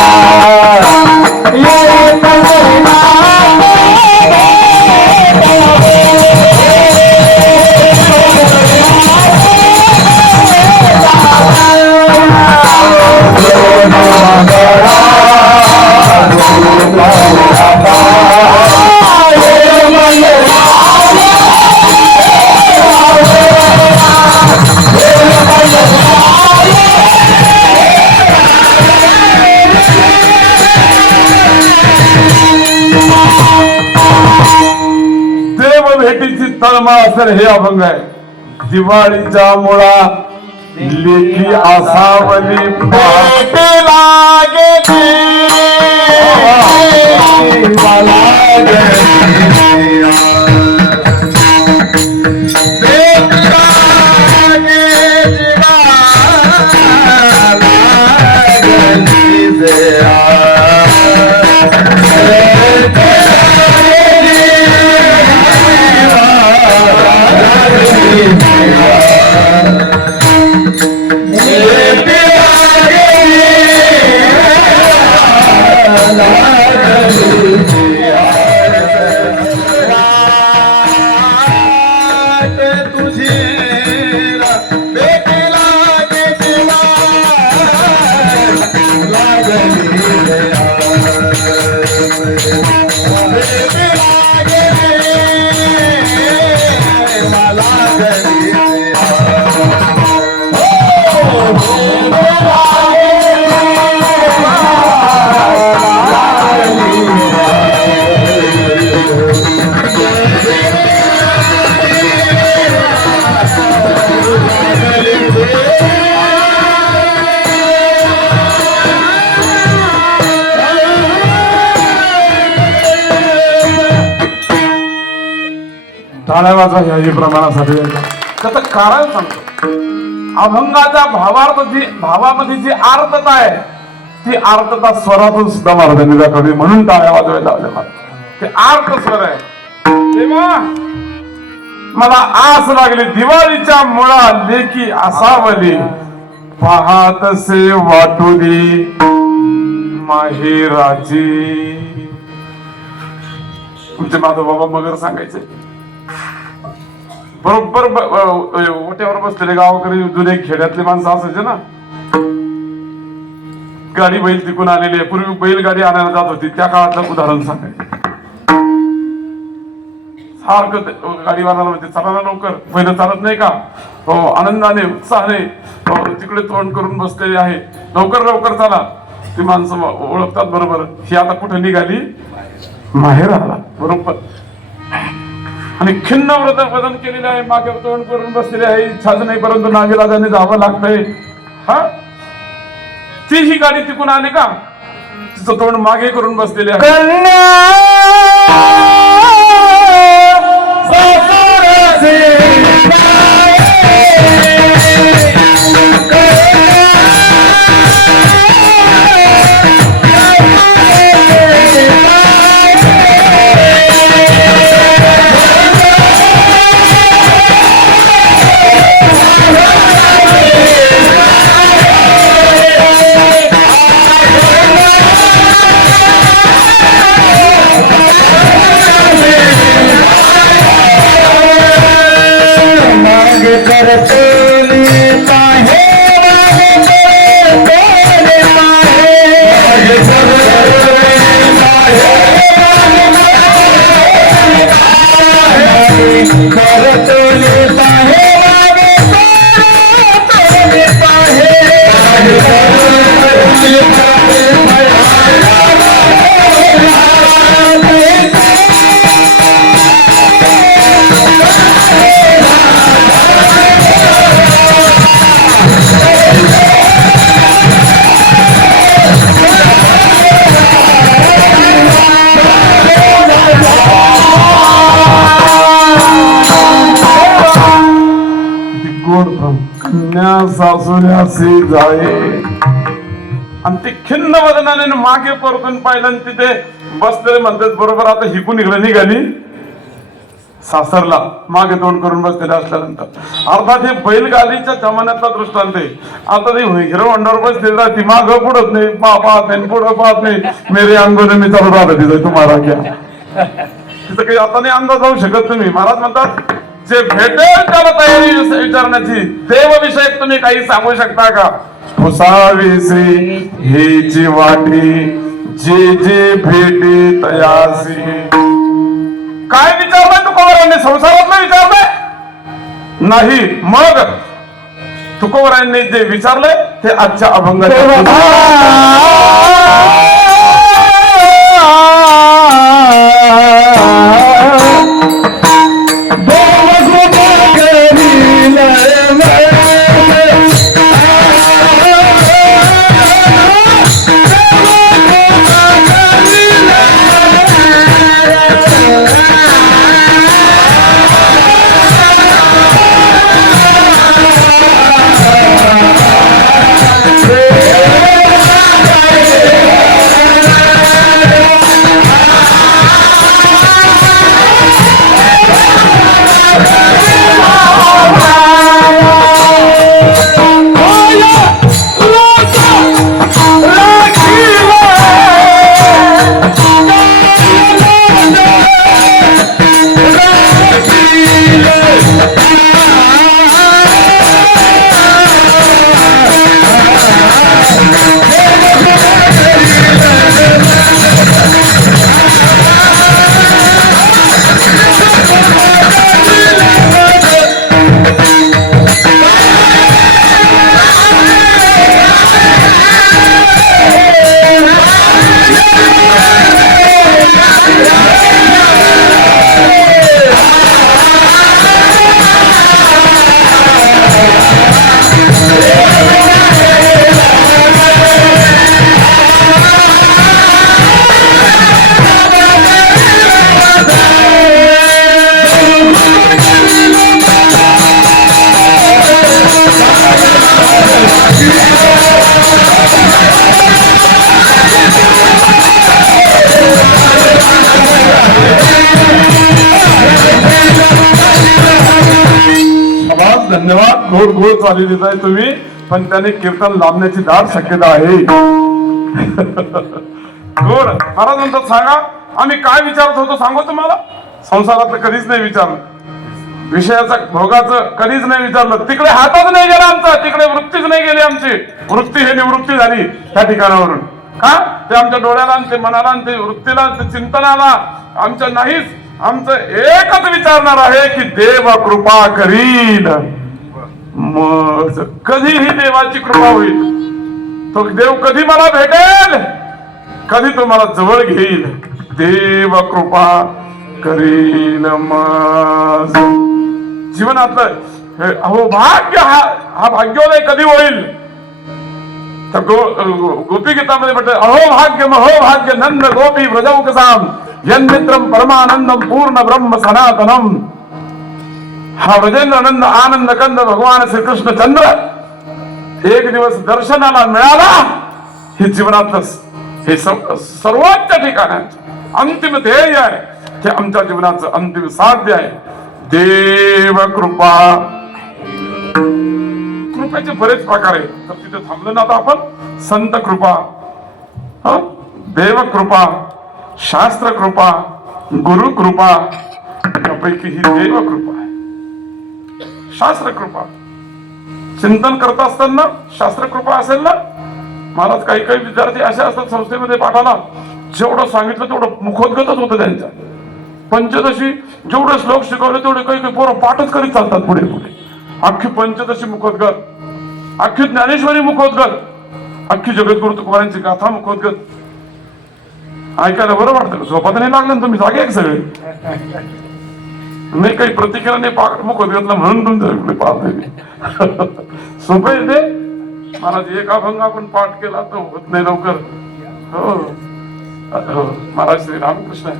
भेटीची तळमळ असेल हे अभंग आहे. दिवाळीच्या मुळा लेखी आसावली भेट लागे टाळ्या वाजवा ह्या प्रमाणासाठी. त्याचं कारण सांगतो. अभंगाच्या भावामध्ये जी आर्तता आहे ती आर्तता स्वरातून सुद्धा महाराजांनी दाखवली, म्हणून टाळ्या वाजवायला लावल्या मला. ते आर्त स्वर आहे. तेव्हा मला आस लागली दिवाळीच्या मुळा लेकी असावली, पाहतसे वाटुली माहेराची. तुमचे माधवबाबा मगर सांगायचे, बरोबर ओट्यावर बसलेले गावाकडे जुने खेड्यातले माणसं असायचे ना, गाडी बैल तिकून आलेली आहे. पूर्वी बैलगाडी आणायला जात होती, त्या काळातलं उदाहरण सांगायचं. हरकत गाडीवाला म्हणते चला ना लवकर, पहिलं चालत नाही का? हो, आनंदाने उत्साहाने हो तिकडे तोंड करून बसलेले आहे, लवकर लवकर चला. ती माणसं ओळखतात बरोबर, ही आता कुठे निघाली? माहेर आला बरोबर. आणि खिन्न व्रत वदन केलेले आहे, मागे तोंड करून बसलेले आहे, इच्छाच नाही परंतु नागेलाजाने जावं लागतंय. हा, ती ही गाडी तिकून आली का? तिचं तोंड मागे करून बसलेले आहे. सासुऱ्यासी जाये. आणि ते खिन्न वदनाने मागे परतून पाहिलं आणि तिथे बसलेले म्हणतात बरोबर आता हिकून इकडे निघाली सासरला, मागे तोंड करून बसलेले असल्यानंतर. अर्थात हे बैलगाडीच्या जमान्यातला दृष्टांत आहे. आता ते हिरो होंडावर बसलेली राहते, मागं पुढत नाही, पाहत नाही, पुढं पाहत नाही, मेरे अंगोने मी चालू राहत तिथं तुम्हाला घ्या. तिथं काही आता नाही अंदाज जाऊ शकत तुम्ही. महाराज म्हणतात जे भेटेल त्याला तयारी विचारण्याची. देवविषयक तुम्ही काही सांगू शकता का? फुसावीसी हेची वाटी जे जे भेटे तयासी. काय विचारलंय तुकोबरायांनी? संसारातलं विचारलंय नाही. मग तुकोबरायांनी जे विचारलंय ते आजच्या अभंगाच्या धन्यवाद. गोड गोड चाली देत आहे तुम्ही, पण त्याने कीर्तन लांबण्याची दाट शक्यता आहे. गोड. महाराज म्हणतात सांगा आम्ही काय विचारत होतो सांगू तुम्हाला? संसारातलं कधीच नाही विचारलं, विषयाचं भोगाचं कधीच नाही विचारलं. तिकडे हातच नाही गेला आमचा, तिकडे वृत्तीच नाही गेली आमची. वृत्ती हे निवृत्ती झाली त्या ठिकाणावरून. का? ते आमच्या डोळ्याला, ते मनाला, ते वृत्तीला, ते चिंतनाला आमच्या नाहीच आमचं एकच विचारणार आहे की देव कृपा करील, मग कधी ही देवाची कृपा होईल, तो देव कधी मला भेटेल, कधी तुम्हाला जवळ घेईल, देव कृपा करील मग जीवनातलं अहो भाग्य हा भाग्योदय कधी होईल. तर गोपी गीतामध्ये म्हटलं अहो भाग्य नंद गोपी व्रजौकसाम यन्मित्रम परमानंदम पूर्ण ब्रह्म सनातनम. हा व्रजेंद्र नंद आनंद कंद भगवान श्रीकृष्ण चंद्र एक दिवस दर्शनाला मिळाला. हे जीवनातलं हे सर्वोच्च ठिकाण अंतिम ध्येय आहे, हे आमच्या जीवनाचं अंतिम साध्य आहे. देव कृपा. कृपेचे बरेच प्रकार आहे, तर तिथे थांबलो ना आता आपण. संत कृपा, देव कृपा, शास्त्र कृपा, गुरु कृपा, यापैकी ही देव कृपा आहे. शास्त्र कृपा चिंतन करत असताना शास्त्र कृपा असेल ना. महाराज काही काही विद्यार्थी असे असतात संस्थेमध्ये पाठाला, जेवढं सांगितलं तेवढं मुखोद्गतच होतं त्यांच्या. पंचदशी जेवढे श्लोक शिकवले तेवढे काही काही पोरं पाठच करीत चालतात पुढे पुढे. अख्खी पंचदशी मुखोद्गत, अख्खी ज्ञानेश्वरी मुखोद्गत, अख्खी जगद्गुरु तुकोबारांची गाथा मुखोद्गत. ऐकायला बरं वाटतं. झोपात नाही लागलं तुम्ही जागे एक सगळे. नाही काही प्रतिक्रिया नाही मुखोद्गतला म्हणून तुमच्या पाहतोय मी. सोपं आहे ते. महाराज एक अभंग आपण पाठ केला तर होत नाही लवकर. हो महाराज श्री रामकृष्ण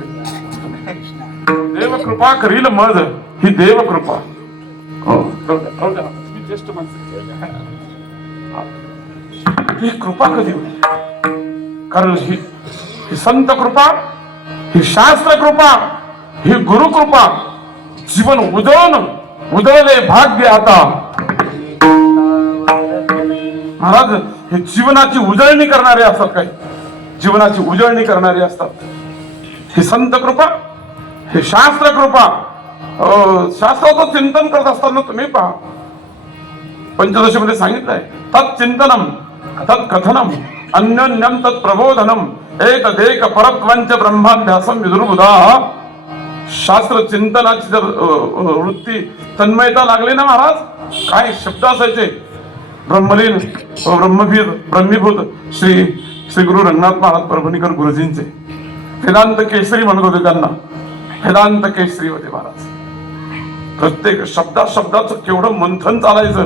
देव कृपा करील मज, ही देव कृपा. ही कृपा कधी होईल, कारण ही संत कृपा, ही शास्त्र कृपा, ही गुरु कृपा जीवन उजळले भाग्य आता. महाराज हे जीवनाची उजळणी करणारे असतात, काही जीवनाची उजळणी करणारे असतात. ही संत कृपा, हे शास्त्र कृपा. शास्त्राचं चिंतन करत असताना तुम्ही पहा पंचदशी मध्ये सांगितलंय तत् चिंतनम तत् कथनम अन्योन्यम तत् प्रबोधनम एतदेक परत्वंच ब्रह्माभ्यासम विदुर्बुधा. शास्त्र चिंतनाची जर वृत्ती तन्मयता लागली ना महाराज, काय शब्द असायचे. ब्रह्मलीन ब्रह्मीभूत श्री गुरु रंगनाथ महाराज परभणीकर गुरुजींचे वेदांत केसरी म्हणत होते त्यांना. वेदांत केसरी होते महाराज. प्रत्येक शब्दाचं केवढं मंथन चालायचं.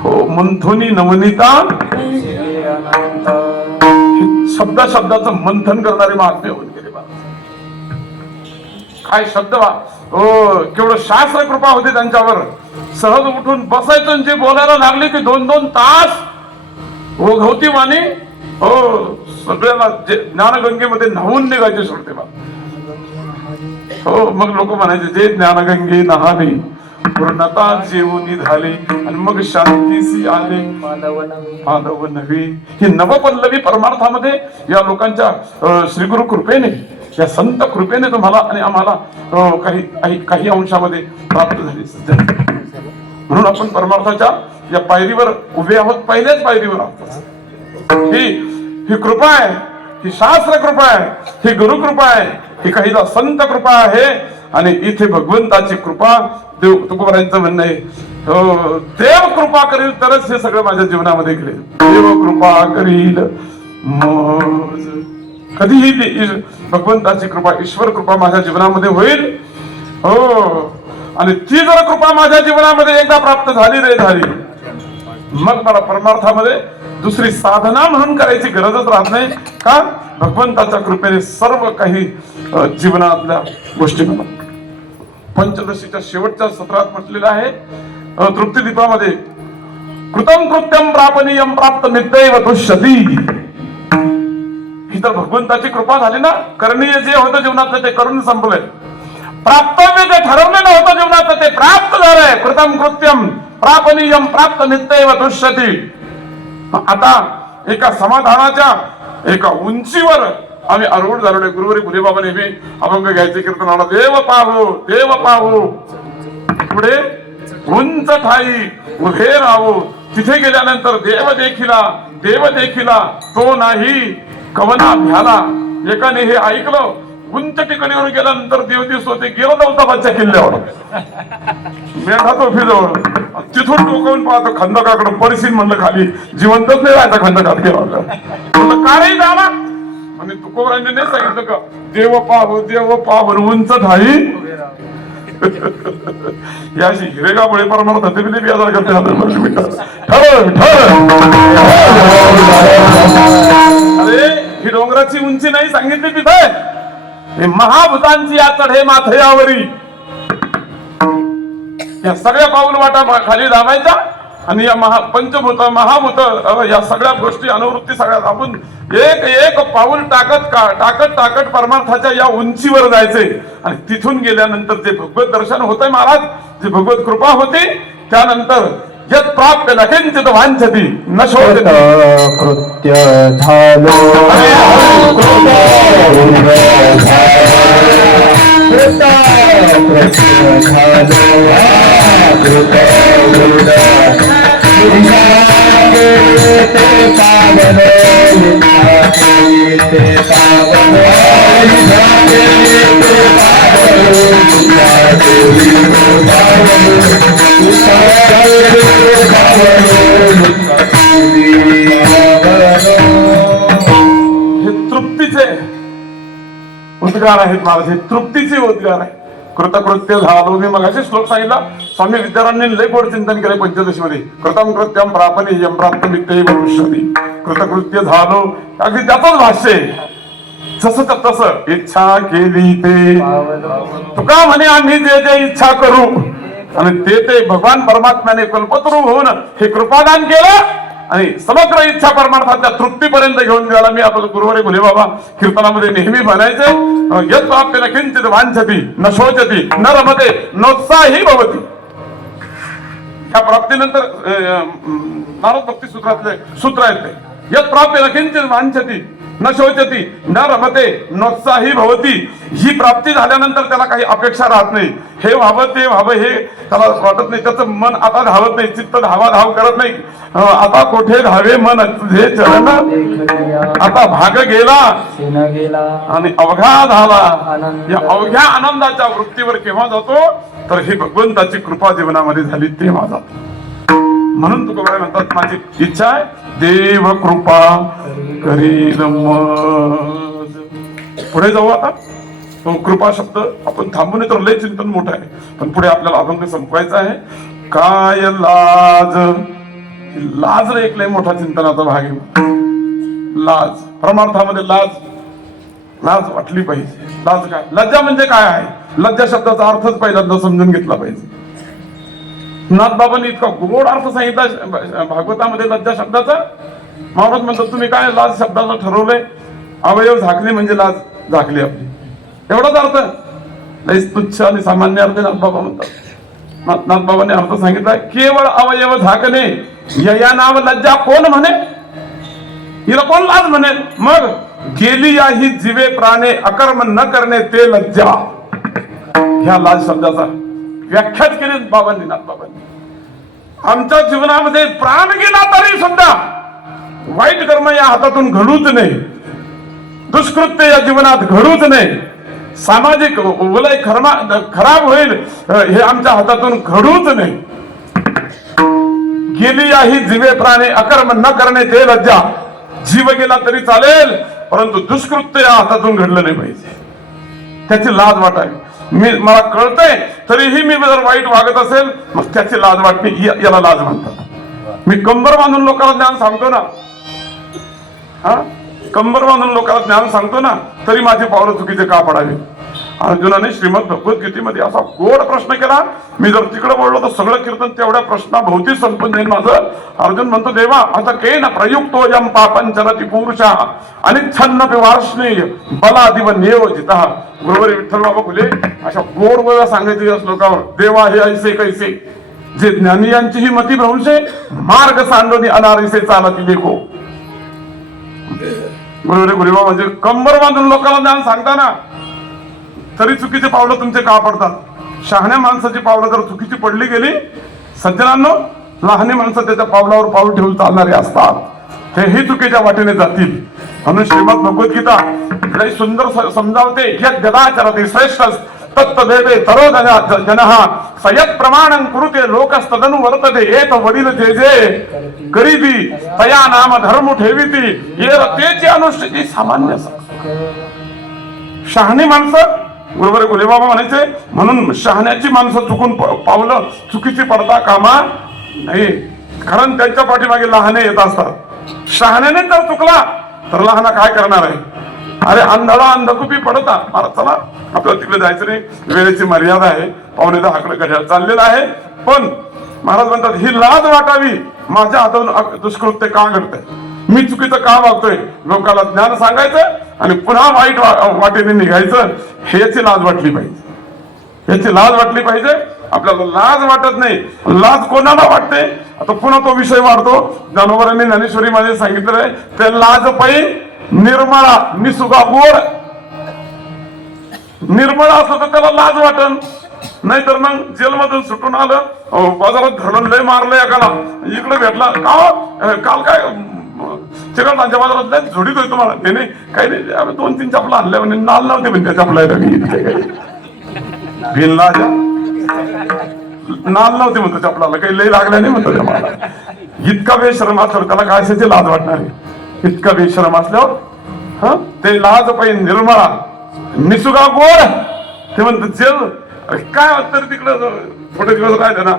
हो मंथोनी नवनीता, शब्दाचं मंथन करणारे महात्मे होऊन गेले महाराज. काय शब्द हो, केवढं शास्त्र कृपा होती त्यांच्यावर. सहज उठून बसायचं, जे बोलायला लागले की 2-2 तास ओघवती वाणी. हो सगळ्याला ज्ञानगंगेमध्ये न्हावून निघायचे सोडते बा. हो मग लोक म्हणायचे जे ज्ञानगंगे नहाले पूर्णता जेवून झाले आणि मग शांतीसी आले माधव नव्हे. ही नवपल्लवी परमार्थामध्ये या लोकांच्या श्रीगुरु कृपेने, या संत कृपेने तुम्हाला आणि आम्हाला काही अंशामध्ये प्राप्त झाली. म्हणून आपण परमार्थाच्या या पायरीवर उभे आहोत, पहिल्याच पायरीवर आहोत. ही कृपा आहे, ही शास्त्र कृपा आहे, ही गुरु कृपा आहे, ही काहीदा संत कृपा आहे. आणि इथे भगवंताची कृपा, देव तुकोबारांचं म्हणणं आहे देव कृपा करील तरच हे सगळं माझ्या जीवनामध्ये घडेल. देव कृपा करील मज. कधीही भगवंताची कृपा, ईश्वर कृपा माझ्या जीवनामध्ये होईल. हो आणि ती जर कृपा माझ्या जीवनामध्ये एकदा प्राप्त झाली मग मला परमार्थामध्ये दुसरी साधना म्हणून करायची गरजच राहत नाही. का भगवंताच्या कृपेने सर्व काही जीवनातल्या गोष्टी म्हणतात. पंचदशीच्या शेवटच्या सत्रात म्हटलेलं आहे तृप्तिदीपामध्ये कृतम कृत्यम प्रापनीयम प्राप्त मित्यैव तुष्यति. ही तर भगवंताची कृपा झाली ना. करणीय जे होतं जीवनातलं ते करून संपलंय. प्राप्तव्य जे ठरवलेलं होतं जीवनातलं ते प्राप्त झालंय. कृतम कृत्यम प्रापनीयम प्राप्त मित्यैव तुष्यति. आता एका समाधानाच्या एका उंचीवर आम्ही आरूढ झालो. गुरुवारी फुलेबाबा नेहमी अभंग घ्यायचे कीर्तनाला. देव पाहो पुढे उंच ठाई उभे राहो. तिथे गेल्यानंतर देव देखिला तो नाही कवना भ्याला. एकाने हे ऐकलं उंच ठिकाणीवर गेल्यानंतर देवतीस होते गेलो दौलताबादच्या किल्ल्यावर मेढा तोफीजवळ तिथून डोकावून पाहतो खंदकाकडे परिसीन म्हणलं खाली जिवंतच नाही राहायचा खंदकात गेला म्हणलं का रे झाला आणि तुकोबरांनी नाही सांगितलं का देव पाव उंच ठाई याशी हिरेगा बळे परमार धते बी आजार करते अरे ही डोंगराची उंची नाही सांगितली तिथे हे महाभूतांची या चढे माथ्यावरी या सगळ्या पाऊल वाटा खाली दाबायच्या आणि या पंचभूत महाभूत या सगळ्या गोष्टी अनुवृत्ती सगळ्या आपण एक एक पाऊल टाकत परमार्थाच्या या उंचीवर जायचे आणि तिथून गेल्यानंतर जे भगवत दर्शन होतंय महाराज जे भगवत कृपा होती त्यानंतर यत् प्राप्य न किंचित वांछति न शोधति कृत्य झालो हे तृप्तीचे उद्गार आहेत महाराज हे तृप्तीचे उद्गार आहे कृतकृत्य झालो मी मगाशी श्लोक सांगितला स्वामी विद्यारांनी लय गोड चिंतन केले पंचदशी मध्ये कृतम कृत्यम प्रापणी यम प्राप्त मित्ते भविष्यती कृतकृत्य झालो अगदी त्याचंच भाष्य जसं तसं इच्छा केली ते तुका म्हणे आम्ही जे जे इच्छा करू आणि ते भगवान परमात्म्याने कल्पतरू होऊन हे कृपादान केलं आणि समग्र इच्छा परमार्थाच्या तृप्तीपर्यंत घेऊन गेला मी आपलं गुरुवारी भोले बाबा कीर्तनामध्ये नेहमी म्हणायचे यत् प्राप्य न किंचित वांछति न शोचति न रमते नोत्साही भवति ह्या प्राप्तीनंतर नारद भक्ती सूत्रातले सूत्र आहेत ते यत् प्राप्य न किंचित वांछति न शोचति न रमते नोत्साही भवती ही प्राप्ती झाल्यानंतर त्याला काही अपेक्षा राहत नाही हे व्हावं ते व्हावं हे त्याला वाटत नाही त्याचं मन आता धावत नाही चित्त धाव करत नाही आता कोठे धावे मन हे चरण आता भाग गेला आणि अवघा झाला या अवघ्या आनंदाच्या वृत्तीवर केव्हा जातो तर ही भगवंताची कृपा जीवनामध्ये झाली तेव्हा जातो म्हणून तुकोबाई म्हणतात माझी इच्छा आहे देव कृपा करील मज. पुढे जाऊ आता तो कृपा शब्द आपण थांबू नये तर लय चिंतन मोठं आहे पण पुढे आपल्याला अभंग संपवायचा आहे काय लाज एक लय मोठा चिंतनाचा भाग आहे लाज परमार्थामध्ये लाज वाटली पाहिजे लाज काय लज्जा म्हणजे काय आहे लज्जा शब्दाचा अर्थच पहिल्यांदा समजून घेतला पाहिजे नाथबाबांनी इतका गोड अर्थ सांगितला भागवतामध्ये लज्जा शब्दाचा महाराज म्हणतात तुम्ही काय लाज शब्दाचं ठरवलंय अवयव झाकणे म्हणजे लाज झाकली आपली एवढाच अर्थ लईच तुच्छ आणि सामान्य अर्थ नाथबाबा म्हणतात नाथबाबांनी अर्थ सांगितला केवळ अवयव झाकणे या नाव लज्जा कोण म्हणे हिला कोण लाज म्हणेल मग गेली या ही जीवे प्राणे अकर्म न करणे ते लज्जा ह्या लाज शब्दाचा व्याख्याच केली बाबांनी नाथबाबांनी आमच्या जीवनामध्ये प्राण गेला तरी सुद्धा वाईट कर्म या हातातून घडूच नाही दुष्कृत्य या जीवनात घडूच नाही सामाजिक वलय खराब होईल हे आमच्या हातातून घडूच नाही गेली या ही जीवे प्राणे अकर्म न करणे ते लज्जा जीव गेला तरी चालेल परंतु दुष्कृत्य या हातातून घडलं नाही पाहिजे त्याची लाज वाटावी मला कळतंय तरीही मी जर वाईट वागत असेल मग त्याची लाज वाटणे याला लाज म्हणतात मी कंबर बांधून लोकांना ज्ञान सांगतो ना कंबर बांधून लोकांना ज्ञान सांगतो ना तरी माझे पावलं चुकीचे का पडावे अर्जुनाने श्रीमद भगवद्गीतेमध्ये असा गोड प्रश्न केला मी जर तिकडे बोललो तर सगळं कीर्तन तेवढ्या प्रश्नाभोवती संपून जाईल माझं अर्जुन म्हणतो देवा आता के ना प्रयुक्तो यम पापंचरति पुरुषा अनिच्छन्न पिवार्ष्णेय बलादिव नियोजितः गुरुवारी विठ्ठल बाबा फुले अशा गोड गोळ्या सांगायचे या श्लोकावर देवा हे ऐसे कैसे जे ज्ञानियांची ही मती भ्रंशे मार्ग सांडोनी अनारिसे चालती देखो गुरुवारी गुरुबा म्हणजे कंबर बांधून लोकांना ज्ञान सांगताना तरी चुकीचे पावलं तुमचे का पडतात शहाण्या माणसाची पावलं जर चुकीची पडली गेली सज्जनांनो लहाने माणसं त्याच्या पावलावर पाऊल ठेवून चालणारे असतात तेही चुकीच्या वाटेने जातील. म्हणून श्रीमद भगवद्गीता लय सुंदर समजावते, यद गदाचरते श्रेष्ठ तत्तदेवे तरो जनः सयत प्रमाणं कुरुते लोकस्तदनु वर्तते. एक वडील जे जे करीती तया नाम धर्म ठेविती ये तेचे अनुष्ठिती सामान्य. शहाणी माणसं बरोबर गुलेबाबा म्हणायचे, म्हणून शहाण्याची माणसं चुकून पावलं चुकीची पडता कामा नाही, कारण त्यांच्या पाठीमागे लहाने येत असतात. शहाण्याने जर चुकला तर लहाना काय करणार आहे? अरे अंधळा अंधकुपी पडता. मला चला आपल्याला तिकडे जायचं नाही, वेळेची मर्यादा आहे, 9:45 घड्याळ चाललेला आहे. पण महाराज म्हणतात ही लाज वाटावी माझ्या हातून दुष्कृत्य का घडतंय, मी चुकीचं का वागतोय, लोकांना ज्ञान सांगायचं आणि पुन्हा वाईट वाटेने निघायचं, ह्याची लाज वाटली पाहिजे, याची लाज वाटली पाहिजे. आपल्याला लाज वाटत नाही. लाज कोणाला वाटते? आता पुन्हा तो विषय वाढतो. ज्ञानोबरांनी ज्ञानेश्वरी मध्ये सांगितलं आहे, ते लाज पै निर्मळा निसुगा गोड. निर्मळ असलं तर त्याला लाज वाटन, नाहीतर मग जेलमधून सुटून आलं, बाजारात धरलं, लय मारलं एकाला, इकडे भेटला का काल काय चिकटांच्या बाजारात लय झोडीत होय तुम्हाला, ते नाही काही नाही, आम्ही 2-3 चपला आणल्या म्हणजे नाल नव्हते, पण त्या चपला भिनला नाल नव्हते म्हणतो चपलाला, काही लय लागल्या नाही म्हणतो त्या मला. इतका बेशरम असल्यावर त्याला काय असायची लाज वाटणार आहे? इतका बेशरम असल्यावर हा ते लाज पाहिजे निर्मळा निसुगा गोड. ते म्हणतात जेल काय तर तिकडं थोडे दिवस राहिले ना,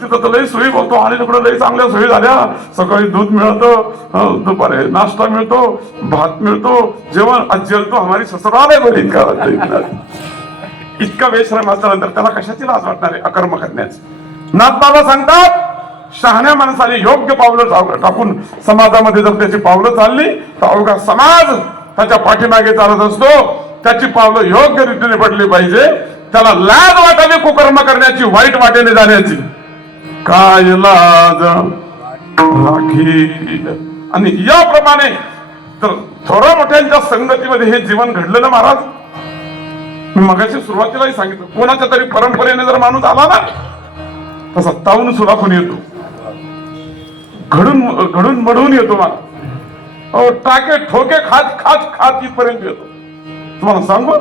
तिथं तर लई सोयी बोलतो आणि तिकडं लई चांगल्या सोयी झाल्या. सकाळी दूध मिळतं, दुपारी नाश्ता मिळतो, भात मिळतो, जेवण आज जेलतो हमारी ससुराल आहे बोले. इतका बेशरम असल्यानंतर त्याला कशाची लाज वाटणार आहे अकर्म करण्याची? नाथबाबा सांगतात, शहाण्या माणसाने योग्य पावलं टाकून समाजामध्ये जर त्याची पावलं चालली तर अवघा समाज त्याच्या पाठीमागे चालत असतो. त्याची पावलं योग्य रीतीने पडली पाहिजे. त्याला लाज वाटावी कुकर्म करण्याची, वाईट वाटेने जाण्याची. काय लाज राखी. आणि याप्रमाणे तर थोड्या मोठ्यांच्या संगतीमध्ये हे जीवन घडलं ना महाराज. मी मगाशी सुरुवातीलाही सांगितलं, कोणाच्या तरी परंपरेने जर माणूस आला ना तसा तावून सुलाखून येतो, घडून मडून येतो. मला टाके ठोके खात खात खात इथपर्यंत येतो. तुम्हाला सांगू,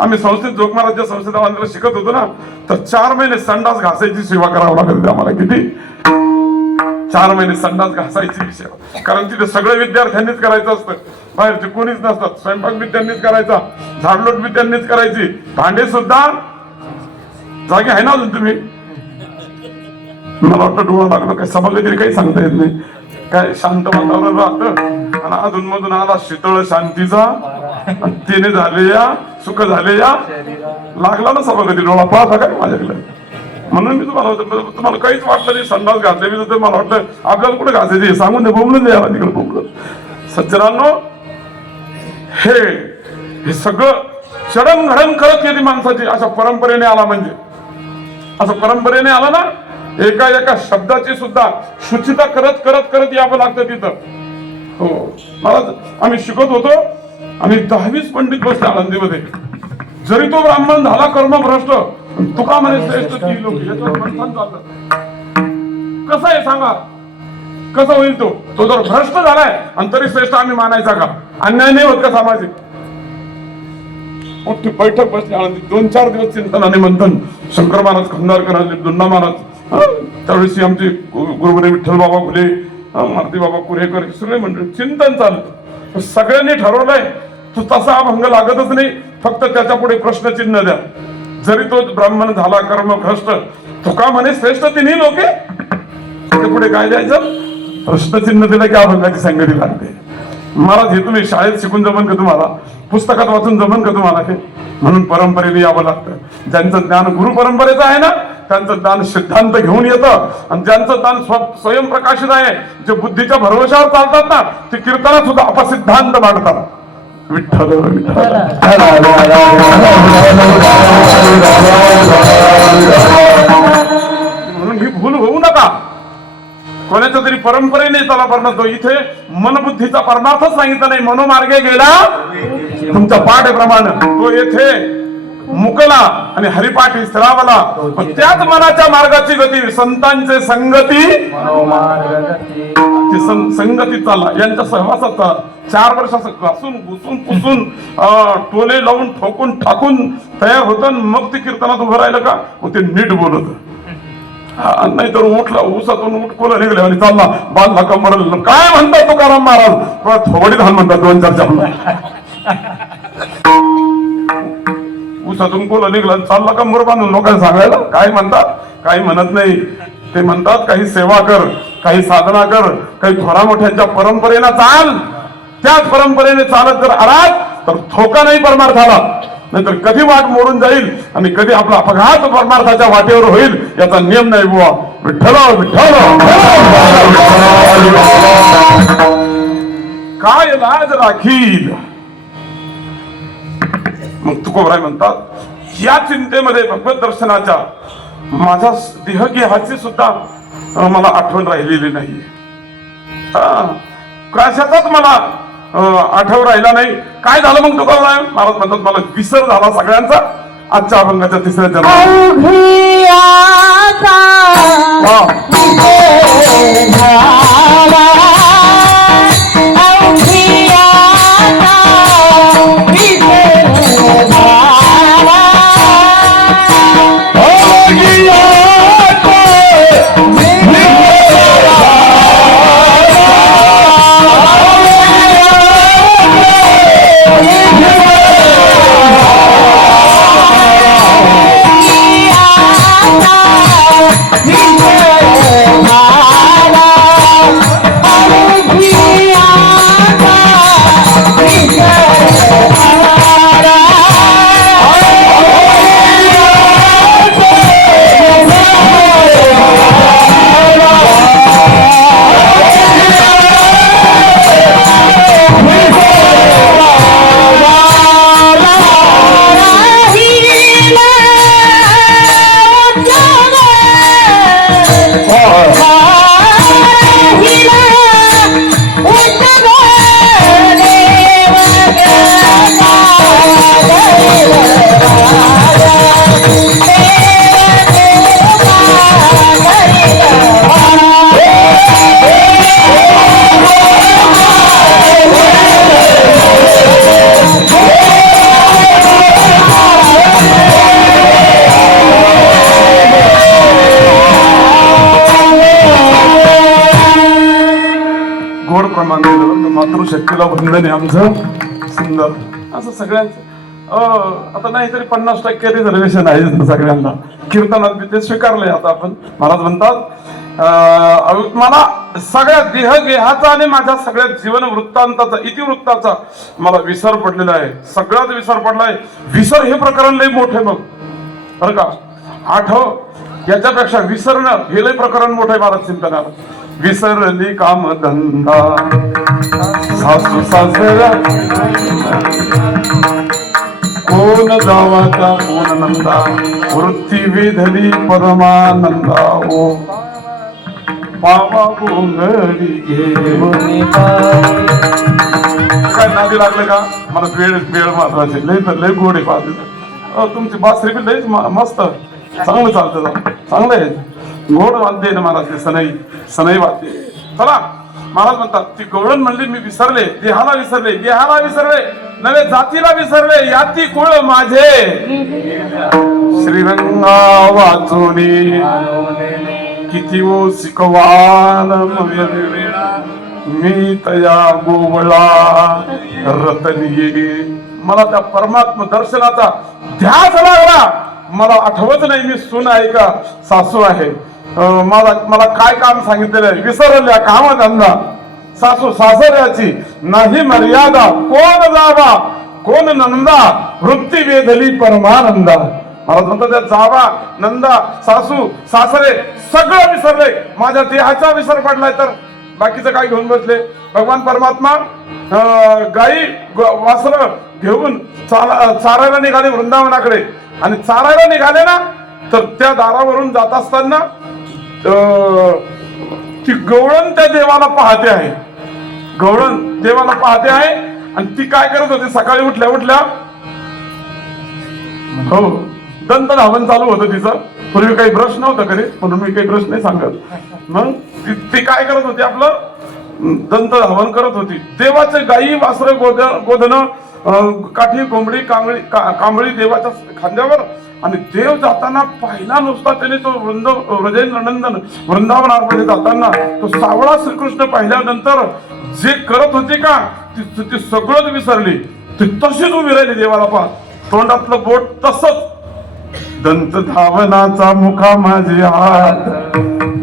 आम्ही संस्थेत जोगमाराच्या संस्थेत आम्हाला शिकत होतो ना, तर 4 महिने संडास घासायची सेवा करावं लागत होती आम्हाला. किती? 4 महिने संडास घासायची सेवा, कारण तिथे सगळं विद्यार्थ्यांनीच करायचं असतं, बाहेरचे कोणीच नसतात. स्वयंपाक बी त्यांनीच करायचा, झाडलोट बी त्यांनीच करायची, भांडे सुद्धा. जागे आहे ना अजून तुम्ही? मला वाटतं डोळा लागलं काय सभागृह तरी काही सांगता येत नाही. काय शांत वातावरण राहतं आणि अधून मधून आला शीतळ शांतीचा, तिने झाले या सुख झाले या, लागला ना सभागृह डोळा पाहता काय माझ्याकडे. म्हणून मी तुम्हाला काहीच वाटलं नाही संडास घातले मी, तर मला वाटलं आपल्याला कुठे घासायचे सांगून दे, बोंबलं द्यायला तिकडे बोंबलं. सज्जनांनो, हे सगळं चढणघडण करत येते माणसाची. अशा परंपरेने आला म्हणजे, असं परंपरेने आला ना, एका एका शब्दाची सुद्धा शुचिता करत करत करत यावं लागतं तिथं. हो महाराज, आम्ही शिकत होतो आणि 10-20 पंडित बसले आळंदीमध्ये. जरी तो ब्राह्मण झाला कर्मभ्रष्ट, तुका म्हणे श्रेष्ठ ती लोक, याच्यावर मंथन चाललं. कसं आहे सांगा, कसं होईल तो जर भ्रष्ट झालाय आणि तरी श्रेष्ठ आम्ही मानायचा का? अन्याय नाही होत का सामाजिक? मोठी बैठक बसली आळंदी, 2-4 दिवस चिंतन आणि मंथन. शंकर महाराज, खंडारकर, दुंडा महाराज, त्यावेळेस आमचे गुरुबरे विठ्ठल बाबा घुले, मारुती बाबा कुरेकर, सगळे मंडळी चिंतन चाललं. सगळ्यांनी ठरवलंय तू तसा भंग लागतच नाही, फक्त त्याच्या पुढे प्रश्नचिन्ह द्या. जरी तो ब्राह्मण झाला कर्मभ्रष्ट, तुका म्हणे श्रेष्ठ तिन्ही लोके, त्याच्या पुढे काय द्यायचं? प्रश्नचिन्ह दिलं की अभंगाची संगती लागते. महाराज, हे तुम्ही शाळेत शिकून जमन का तुम्हाला? पुस्तकात वाचून जमन का तुम्हाला? हे म्हणून परंपरेने यावं लागतं. ज्यांचं ज्ञान गुरु परंपरेचं आहे ना, त्यांचं ज्ञान सिद्धांत घेऊन येतं. आणि ज्यांचं ज्ञान स्वयंप्रकाशित आहे, जे बुद्धीच्या भरवशावर चालतात ना, ते कीर्तनात सुद्धा अपसिद्धांत मांडतात. विठ्ठल विठ्ठल. म्हणून ही भूल होऊ नका. कोणाच्या तरी परंपरेने त्याला परमार्थ, इथे मनबुद्धीचा परमार्थच सांगितला नाही. मनोमार्गे गेला तुमच्या पाठेप्रमाणे, तो येथे मुकला आणि हरिपाठी स्थिरावला. मग त्याच मनाच्या मार्गाची गती संतांचे संगती ती संगती चालला यांच्या सहवासाचा 4 वर्ष असं घासून घुसून पुसून टोले लावून ठोकून ठाकून तयार होतं. मग ते कीर्तनात उभं राहिलं का मग ते नीट बोलत. नाहीतर उठला ऊसातून उठकोला निघले आणि चालला बांधला कमर. काय म्हणतात तुकाराम महाराज थोडी धान म्हणतात 2-4 चालला ऊसातून कोला निघला चालला कमर बांधून लोकांना सांगायला काय म्हणतात. काही म्हणत नाही. ते म्हणतात काही सेवा कर, काही साधना कर, काही थोरा मोठ्यांच्या परंपरेला चाल. त्याच परंपरेने चालत जर आलात तर धोका नाही परमार्थाला. नाहीतर कधी वाट मोडून जाईल आणि कधी आपला अपघात परमार्थाच्या वाटेवर होईल याचा नियम नाही बुवा. विठ्ठल विठ्ठल काय लाज राखील. मग तुकोबराय म्हणतात या चिंतेमध्ये भगवत दर्शनाच्या माझ्या देहगेहाची सुद्धा मला आठवण राहिलेली नाही. कशाचाच मला आठव राहिला नाही. काय झालं मग तुकोबराय महाराज म्हणतात मला विसर झाला सगळ्यांचा आजच्या अभंगाच्या 3ऱ्या चरणात. मातृशक्तीला वंदन आहे आमचं सुंदर असं सगळ्यांचं. आता नाही तरी 50% रिझर्वेशन आहे सगळ्यांना कीर्तनात ते स्वीकारलंय आता आपण. महाराज म्हणतात मला सगळ्या देहगेहाचा आणि माझ्या सगळ्या जीवन वृत्तांताचा इतिवृत्ताचा मला विसर पडलेला आहे. सगळ्यात विसर पडलाय. विसर हे प्रकरण लय मोठे मग बरं का. आठव याच्यापेक्षा विसरणं हे लय प्रकरण मोठं आहे महाराज चिंतनाला. विसरली काम धंदा सासू सासरा कोण जावाचा कोण नंदा वृत्ती वेधली परमानंदा ओ पावा गोंगडी घेऊन काय नादी लागले का. मला वेळ महत्वाचे लय गोडे पाहते तुमची बासरी बी लयच मस्त चांगलं चालतं चांगलं आहे. गोड वाद्य ना महाराज ते सनई वाद्य. चला महाराज म्हणतात ती गवळण म्हणली मी विसरले देहाला विसरले नवे जातीला विसरले याती कुळ माझे श्रीरंगा वाचोनी किती ओ शिकवान मी तया गोवळा रतनिये. मला त्या परमात्मा दर्शनाचा ध्यास लागला. मला आठवत नाही मी सून आहे का सासू आहे. मला काय काम सांगितलेलं आहे विसरल्या काम धंदा सासू सासऱ्याची नाही मर्यादा कोण जावा कोण नंदा वृत्ती वेधली परमानंदा. महाराज म्हणतात त्या जावा नंदा सासू सासरे सगळं विसरले. माझ्या देहाचा विसर पडलाय तर बाकीचं काय घेऊन बसले. भगवान परमात्मा गाई वासर घेऊन चारायला निघाले वृंदावनाकडे आणि चारायला निघाले ना तर त्या दारावरून जात असताना ती गवळण त्या देवाला पाहते आहे. गवळण देवाला पाहते आहे आणि ती काय करत होती सकाळी उठल्या हो, दंत धावन चालू होतं तिचं. पूर्वी काही ब्रश नव्हतं करे, म्हणून मी काही ब्रश नाही सांगत. मग ती काय करत होती, आपलं दंत धावन करत होती. देवाचे गायी वासर गोधन काठी कोंबडी कांबळी देवाच्या खांद्यावर. आणि देव जाताना पहिला नुसता त्याने तो व्रजेंद्र नंदन वृंदावनामध्ये जाताना तो सावळा श्रीकृष्ण पाहिल्यानंतर जे करत होते का ती सगळंच विसरली. ती तशीच उभी राहिली देवाला पाहत, तोंडातलं बोट तसंच. दंत धावनाचा मुखा माझे हात,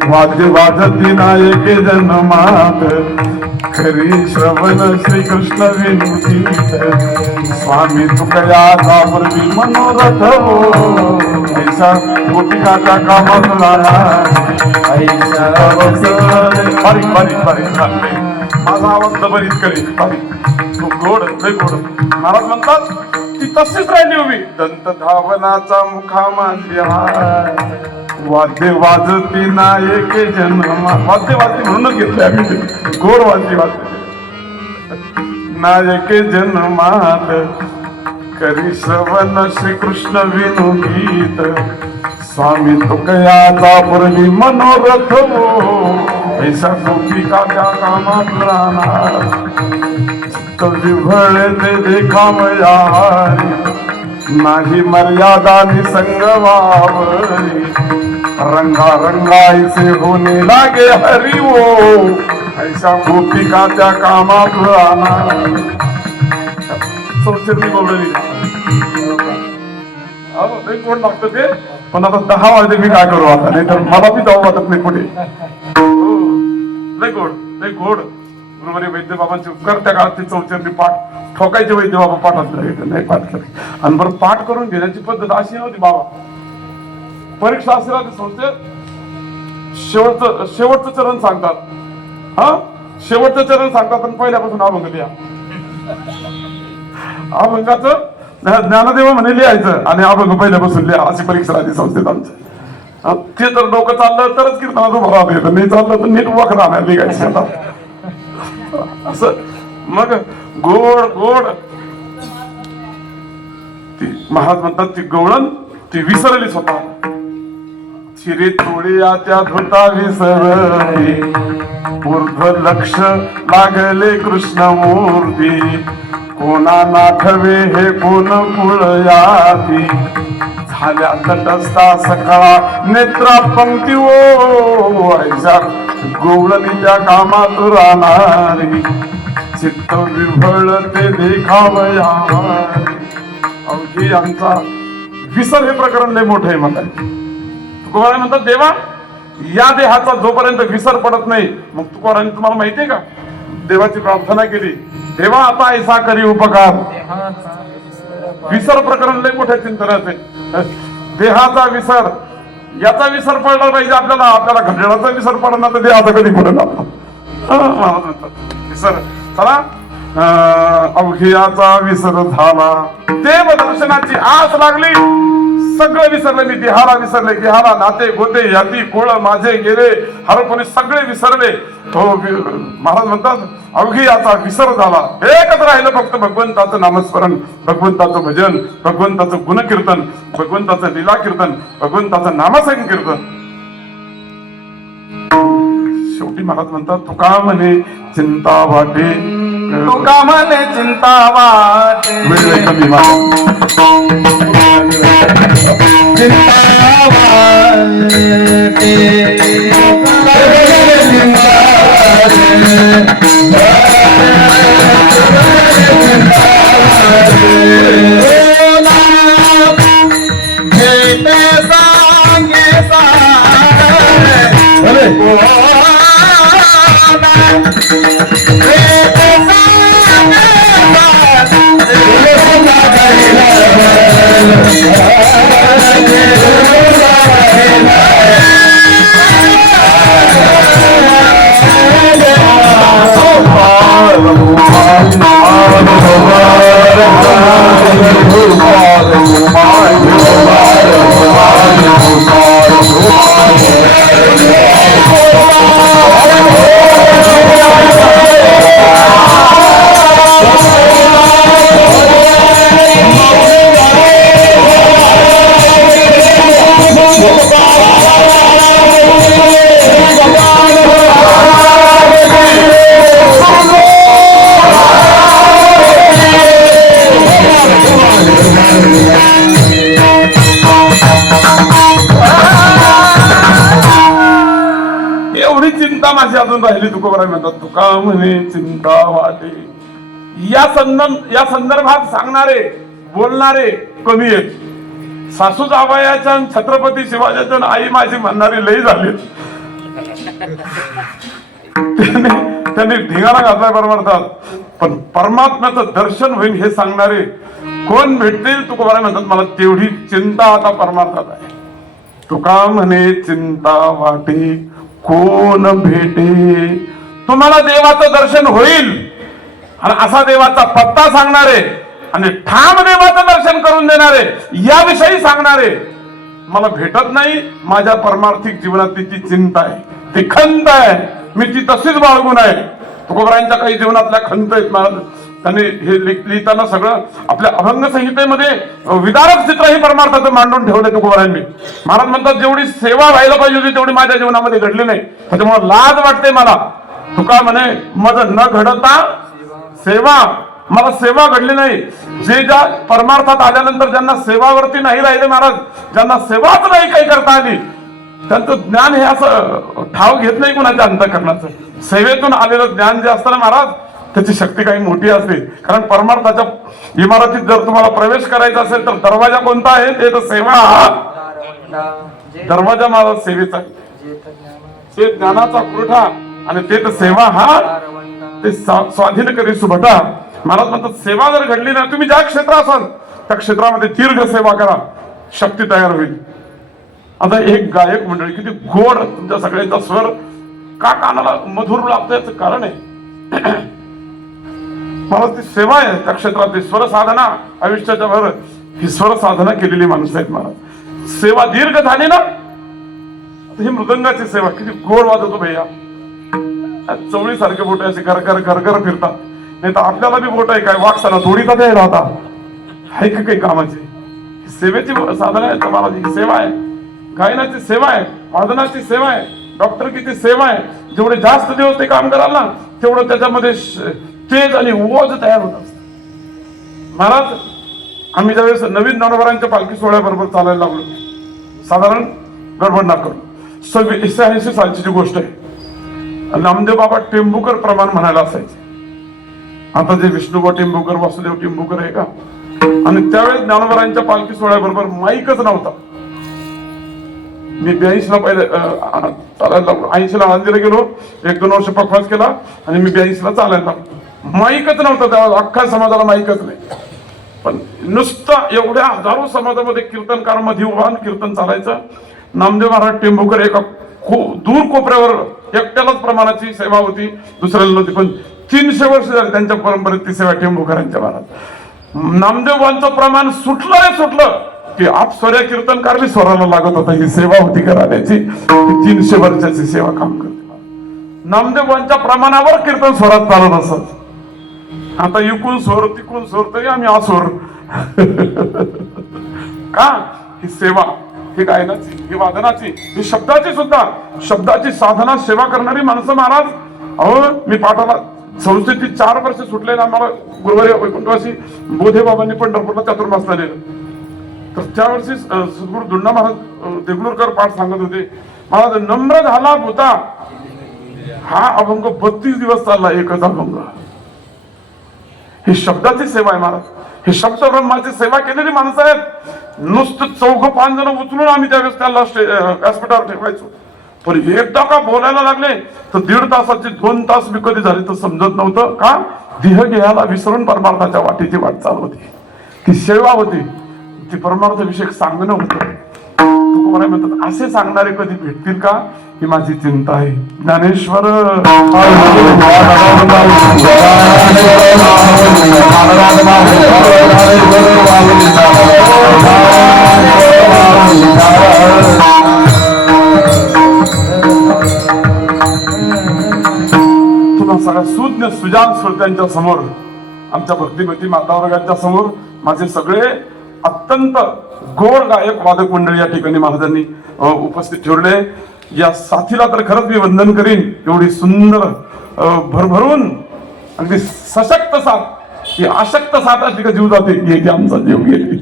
वाद्य वाजती नायके जन्मात, खरी श्रवण श्रीकृष्ण विनुतीत, स्वामी तुकया पूर्वी मनोरथ हो, ऐसा गोपिकाचा कामात बारीक बारीक बारीक माझा आवाज दबरीत करी बारीक गोड लय गोड. महाराज म्हणतात ती तशीच राहिली उभी. दंत धावनाचा मुखा माझी हात, वाद्य वाजती नायके जन्मा. वाद्य वाजती म्हणूनच घेतले आम्ही, गोड वाद्य वाजते. नायके जन्मात करी श्रवण श्रीकृष्ण विनुगीत, स्वामी तुकयाचा पूर्वी मनोरथ हो, ऐसा गोपिका त्या कामात राहणार. विभळे ते देखावयारी, नाही मर्यादा निसंग वावरी, रंगा रंगाईचे होणे लागे हरी वो, ऐसा गोपिका त्या कामात राहणार. चौचरणी गोडली कोण लागतं ते. पण आता 10 वाजले मी काय करू आता, नाही तर मला बी जाऊ वाटत नाही पुढे. लय गोड लय गोड. बरोबर वैद्य बाबांचे उपकार त्या काळात ते चौचरणी पाठ ठोकायचे. वैद्य बाबा पाठात नाही पाठ करे. आणि बरं पाठ करून घेण्याची पद्धत अशी नव्हती बाबा. परीक्षा असेल संस्थेत शेवटचं चरण सांगतात. हा, शेवटचं चरण सांगतात आणि पहिल्यापासून अभंग लिहा. अभंगाचं ज्ञानदेव म्हणे लिहायचं आणि अभंग पहिल्यापासून लिहा, अशी परीक्षा आली संस्थेत आमच्या. ते जर डोकं चाललं तरच कीर्तनाचं भराव येतं, नाही चाललं तर नीट वख राहणार लिहायचं असं. मग गोड गोड ती महाराज म्हणतात ती गवळण ती विसरली स्वतः. चिरे थोड्या त्या धुता विसरली, ऊर्ध्व लक्ष लागले कृष्णमूर्ती, कोणा नाठवे हे कोण कुळयाती, झाल्या तटस्था सकाळा नेत्रा पंक्ती ओ, ऐसा गवळणी त्या कामात राहणारी, चित्त विभळ ते देखावया. अवघी आमचा विसर हे प्रकरण लय मोठं आहे. म्हणतात तुकोबाराय म्हणतात देवा या देहाचा जोपर्यंत विसर पडत नाही. मग तुकोबाराने तुम्हाला माहितीये का देवाची प्रार्थना केली, देवा आता ऐसा करी उपकार. विसर प्रकरण लय मोठ्या चिंतनाचे. देहाचा विसर याचा विसर पडला पाहिजे आपल्याला. आपल्याला घड्याळाचा विसर पडणार तर देहाचा कधी पडणार. विसर चला अवघियाचा विसर झाला, देव दर्शनाची आस लागली, सगळं विसरले मी. देहाला विसरले, देहाला नाते गोते याती कुळ माझे गेले, हरपणे सगळे विसरले. हो महाराज म्हणतात अवघियाचा विसर झाला, एकच राहिलं फक्त भगवंताचं नामस्मरण, भगवंताचं भजन, भगवंताचं गुणकीर्तन, भगवंताचं लीला कीर्तन, भगवंताचं नामसंकीर्तन. शेवटी महाराज म्हणतात तुका म्हणे चिंता वाटे, तुका म्हणे चिंता वाटे, वेळ कमी वाटे, चिंता वाटे, माझी अजून राहिली. तुकोबाराय म्हणतात तुका म्हणे चिंता वाटे. या संदर्भात सांगणारे बोलणारे कमी आहेत. सासू जावयाच्या छत्रपती शिवाजीच्या आई माझी म्हणणारी लई झाली. त्यांनी ढिगाणा घातलाय परमार्थात. पण परमात्म्याचं दर्शन होईल हे सांगणारे कोण भेटतील. तुकोबाराय म्हणतात मला तेवढी चिंता आता परमार्थात आहे. तुका म्हणे चिंता वाटे कोण भेटे. तुम्हाला देवाचं दर्शन होईल आणि असा देवाचा पत्ता सांगणारे आणि ठाम देवाचं दर्शन करून देणारे याविषयी सांगणारे मला भेटत नाही. माझ्या परमार्थिक जीवनात तिची चिंता आहे, ती खंत आहे, मी ती तशीच बाळगून आहे. तुकोबारायांच्या काही जीवनातल्या खंत आहेत महाराज. त्यांनी हे लिहिताना सगळं आपल्या अभंग संहितेमध्ये विदारक चित्रही परमार्थाचं मांडून ठेवलंय तुकोबारायांनी. महाराज म्हणतात जेवढी सेवा व्हायला पाहिजे होती तेवढी माझ्या जीवनामध्ये घडली नाही, त्याच्यामुळे लाज वाटते मला. तुका म्हणे मज न घडता सेवा, मला सेवा घडली नाही. जे ज्या परमार्थात आल्यानंतर ज्यांना सेवावरती नाही राहिले महाराज, ज्यांना सेवाच नाही काही करता आली, त्यांचं ज्ञान हे असं ठाव घेत नाही कुणाच्या अंतःकरणाचं. सेवेतून आलेलं ज्ञान जे असतं ना महाराज, त्याची शक्ती काही मोठी असते. कारण परमार्थाच्या इमारतीत जर तुम्हाला प्रवेश करायचा असेल तर दरवाजा कोणता आहे? ते तर सेवा हा दरवाजा महाराज सेवेचा आहे. ते ज्ञानाचा पुरवठा आणि ते तर सेवा हा ते स्वाधीन करी सुभटा. महाराज म्हणतात सेवा जर घडली ना, तुम्ही ज्या क्षेत्र असाल त्या क्षेत्रामध्ये दीर्घ सेवा करा, शक्ती तयार होईल. आता एक गायक मंडळी किती गोड तुमच्या सगळ्यांचा स्वर का कानाला मधुर लागतं याचं कारण आहे मला ती सेवा आहे त्या क्षेत्रातली स्वर साधना. आयुष्याच्या भर ही स्वर साधना केलेली माणसं आहेत महाराज. सेवा दीर्घ झाली ना, ही मृदंगाची सेवा किती गोड वाजवतो भैया. चवळी सारखे बोट असे घर फिरतात. नाही तर आपल्याला बी बोट आहे काय वाकसाला थोडीचा द्यायला होता आहे का काही कामाची. सेवेची साधना आहे महाराज, ही सेवा आहे. गायनाची सेवा आहे, वादनाची सेवा आहे, डॉक्टरकीची सेवा आहे. जेवढे जास्त दिवस ते काम कराल ना तेवढं त्याच्यामध्ये तेज आणि ओज तयार होत असत. महाराज आम्ही ज्यावेळेस नवीन ज्ञानोबारांच्या पालखी सोहळ्याबरोबर चालायला लागलो, साधारण गडबड ना करू 86 सालची गोष्ट आहे. नामदेव बाबा टेंभुकर प्रमाण म्हणायला असायचे. आता जे विष्णुबा टेंभुकर, वासुदेव टेंभुकर आहे का. आणि त्यावेळेस ज्ञानोबारांच्या पालखी सोहळ्याबरोबर माईकच नव्हता. मी 82 ला पहिले चालायला लागलो. 80 ला आळंदीला गेलो, 1-2 वर्ष प्रवास केला आणि मी 82 ला चालायला लागलो. माईकच नव्हतं त्यावेळेस, अख्खा समाजाला माईकच नाही. पण नुसतं एवढ्या हजारो समाजामध्ये कीर्तनकार मध्ये उभा कीर्तन चालायचं. नामदेव महाराज टेंभुकर एका दूर कोपऱ्यावर एकट्यालाच प्रमाणाची सेवा होती, दुसऱ्याला नव्हती. पण 300 वर्ष झाली त्यांच्या परंपरेत ती सेवा टेंभुकरांच्या महाराज. नामदेवांचं प्रमाण सुटलं रे सुटलं की आप स्वऱ्या कीर्तनकार बी स्वराला लागत होता. ही सेवा होती घराण्याची, 300 वर्षाची सेवा काम करते. नामदेवांच्या प्रमाणावर कीर्तन स्वरात चालत असत. आता इकून स्वर तिकून स्वर तरी आम्ही असोर का. ही सेवा, ही गायनाची, ही वादनाची, ही शब्दाची सुद्धा, शब्दाची साधना सेवा करणारी माणसं महाराज. अहो मी पाठाला संस्थेची 4 वर्ष सुटले ना. मला गुरुवारी वैकुंठवासी बोधे बाबांनी पंढरपूरला चातुर्मासला नेलं. तर त्यावर्षी सद्गुरू दुंडा महाराज देगलूरकर पाठ सांगत होते. महाराज नम्र झाला भूता हा अभंग 32 दिवस चालला, एकच अभंग. ही शब्दाची सेवा आहे महाराज. हे शब्द ब्रह्माची सेवा केलेली माणसं आहेत. नुसतं 4-5 जण उचलून आम्ही त्यावेळेस त्याला व्यासपीठावर ठेवायचो. पण एकदा का बोलायला लागले तर 1.5 तासाचे 2 तास मी कधी झाले तर समजत नव्हतं. का देह गेहाला विसरून परमार्थाच्या वाटेची वाटचाल होती, ती सेवा होती, ती परमार्थ विषयक सांगणं होतं. तुकोबाराय म्हणतात असे सांगणारे कधी भेटतील का, ही माझी चिंता आहे. ज्ञानेश्वर तुला सगळ्या सुज्ञ सुजान श्रोत्यांच्या समोर, आमच्या भक्तिमती मातावर्गाच्या समोर माझे सगळे अत्यंत गोड गायक वादक मंडळी या ठिकाणी महाराजांनी उपस्थित ठेवले. या साथीला तर खरंच मी वंदन करीन. एवढी सुंदर भरभरून अगदी सशक्त साथ, ही अशक्त साथ असली का जीव जाते, आमचा जीव गेली.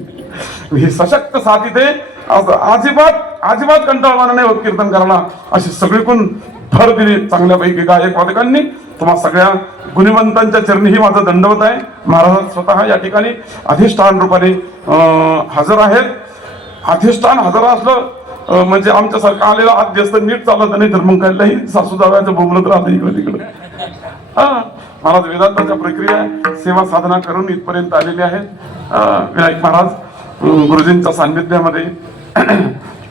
ही सशक्त साथ इथे अजिबात कंटाळवाणा नाही होत कीर्तन करायला. अशी सगळीकडून भर दिली चांगल्यापैकी गायक वादकांनी. तुम्हा सगळ्या गुणवंतांच्या चरणीही माझं दंडवत आहे. महाराज स्वतः या ठिकाणी अधिष्ठान रूपाने हजर आहेत. अधिष्ठान हजर असलं म्हणजे आमच्यासारखं आलेला आद्य असतं नीट चालत नाही तर मग काहीही सासू जाव्याचं बोमलत राहतं इकडे तिकडे. महाराज वेदांताच्या प्रक्रिया सेवा साधना करून इथपर्यंत आलेले आहेत. विनायक महाराज गुरुजींच्या सान्निध्यामध्ये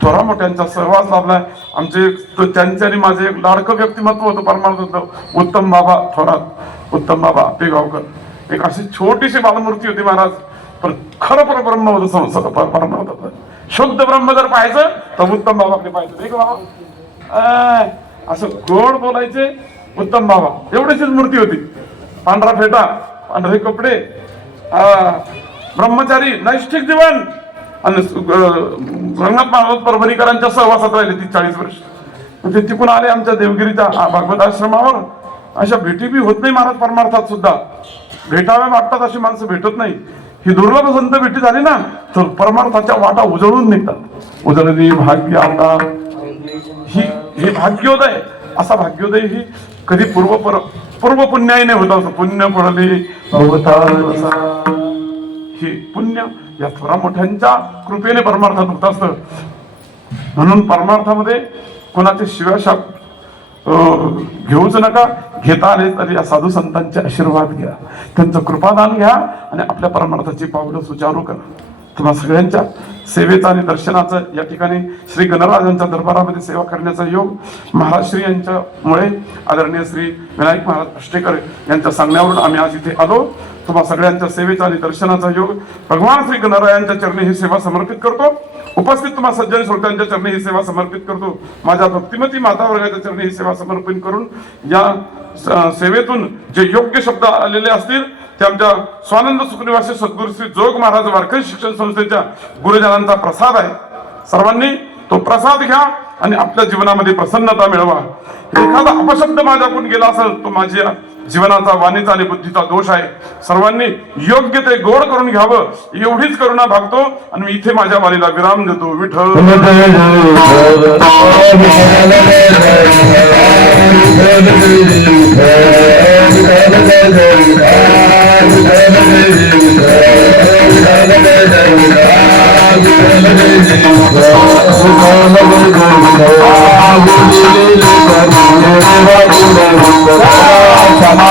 थोरा मोठ्यांचा सहवास लाभलाय. आमचे त्यांचे आणि माझे एक लाडकं व्यक्तिमत्व होतं परमार्थ होतं उत्तम बाबा थोरात, उत्तम बाबा पेगावकर. एक अशी छोटीशी बालमूर्ती होती महाराज, पण खरं ब्रह्म होतं परमार्थ. शुद्ध ब्रह्म जर पाहायचं तर उत्तम बाबाकडे पाहायचं. एक बाबा असं गोड बोलायचे उत्तम बाबा. एवढीशीच मूर्ती होती, पांढरा फेटा, पांढरे कपडे, ब्रह्मचारी, नैष्ठिक जीवन. आणि रंगनाथ महाराज परभणीकरांच्या सहवासात राहिले 30-40 वर्ष. ते तिकून आले आमच्या देवगिरीच्या भागवत आश्रमावर. अशा भेटी बी होत नाही महाराज परमार्थात सुद्धा. भेटाव्या वाटतात अशी माणसं भेटत नाही. ही दुर्लभ संत भेटी झाली ना तर परमार्थाच्या वाटा उजळून निघतात. उजळली भाग्य आता ही भाग्योदय. असा भाग्योदय ही कधी पूर्व पुण्याईने होत असतो. पुण्य पडले ही पुण्य या थोरा मोठ्यांच्या कृपेने परमार्थात होत असतं. म्हणून परमार्थामध्ये कोणाचे शिवाशाप घेऊच नका. घेता आले तरी या साधू संतांचे आशीर्वाद घ्या, त्यांचं कृपादान घ्या आणि आपल्या परमार्थाची पावलं सुचारू करा. तुम्हा सगळ्यांच्या सेवेचा आणि दर्शनाचं या ठिकाणी श्री गणराजांच्या दरबारामध्ये सेवा करण्याचा योग महाराज श्री यांच्यामुळे आदरणीय श्री विनायक महाराज अष्टेकर यांच्या सांगण्यावरून आम्ही आज इथे आलो. तुम्हा सगळ्यांच्या सेवेचा आणि दर्शनाचा योग भगवान श्री गणरायांच्या चरणी ही सेवा समर्पित करतो. उपस्थित तुम्हा सज्जन श्रोत्यांच्या चरणी ही सेवा समर्पित करतो. माझ्या भक्तिमती माता वर्गाच्या चरणी ही सेवा समर्पित करून या सेवेतून जे योग्य शब्द आलेले असतील ते आमच्या स्वानंद सुखनिवासी सद्गुरू श्री जोग महाराज वारकरी शिक्षण संस्थेच्या गुरुजनांचा प्रसाद आहे. सर्वांनी तो प्रसाद घ्या आणि आपल्या जीवनामध्ये प्रसन्नता मिळवा. एखादा अपशब्द माझ्याकडून गेला असेल तो माझ्या जीवनाचा, वाणीचा आणि बुद्धीचा दोष आहे. सर्वांनी योग्य ते गोड करून घ्यावं एवढीच करुणा भागतो आणि मी इथे माझ्या वाणीला विराम देतो. विठ्ठल Sama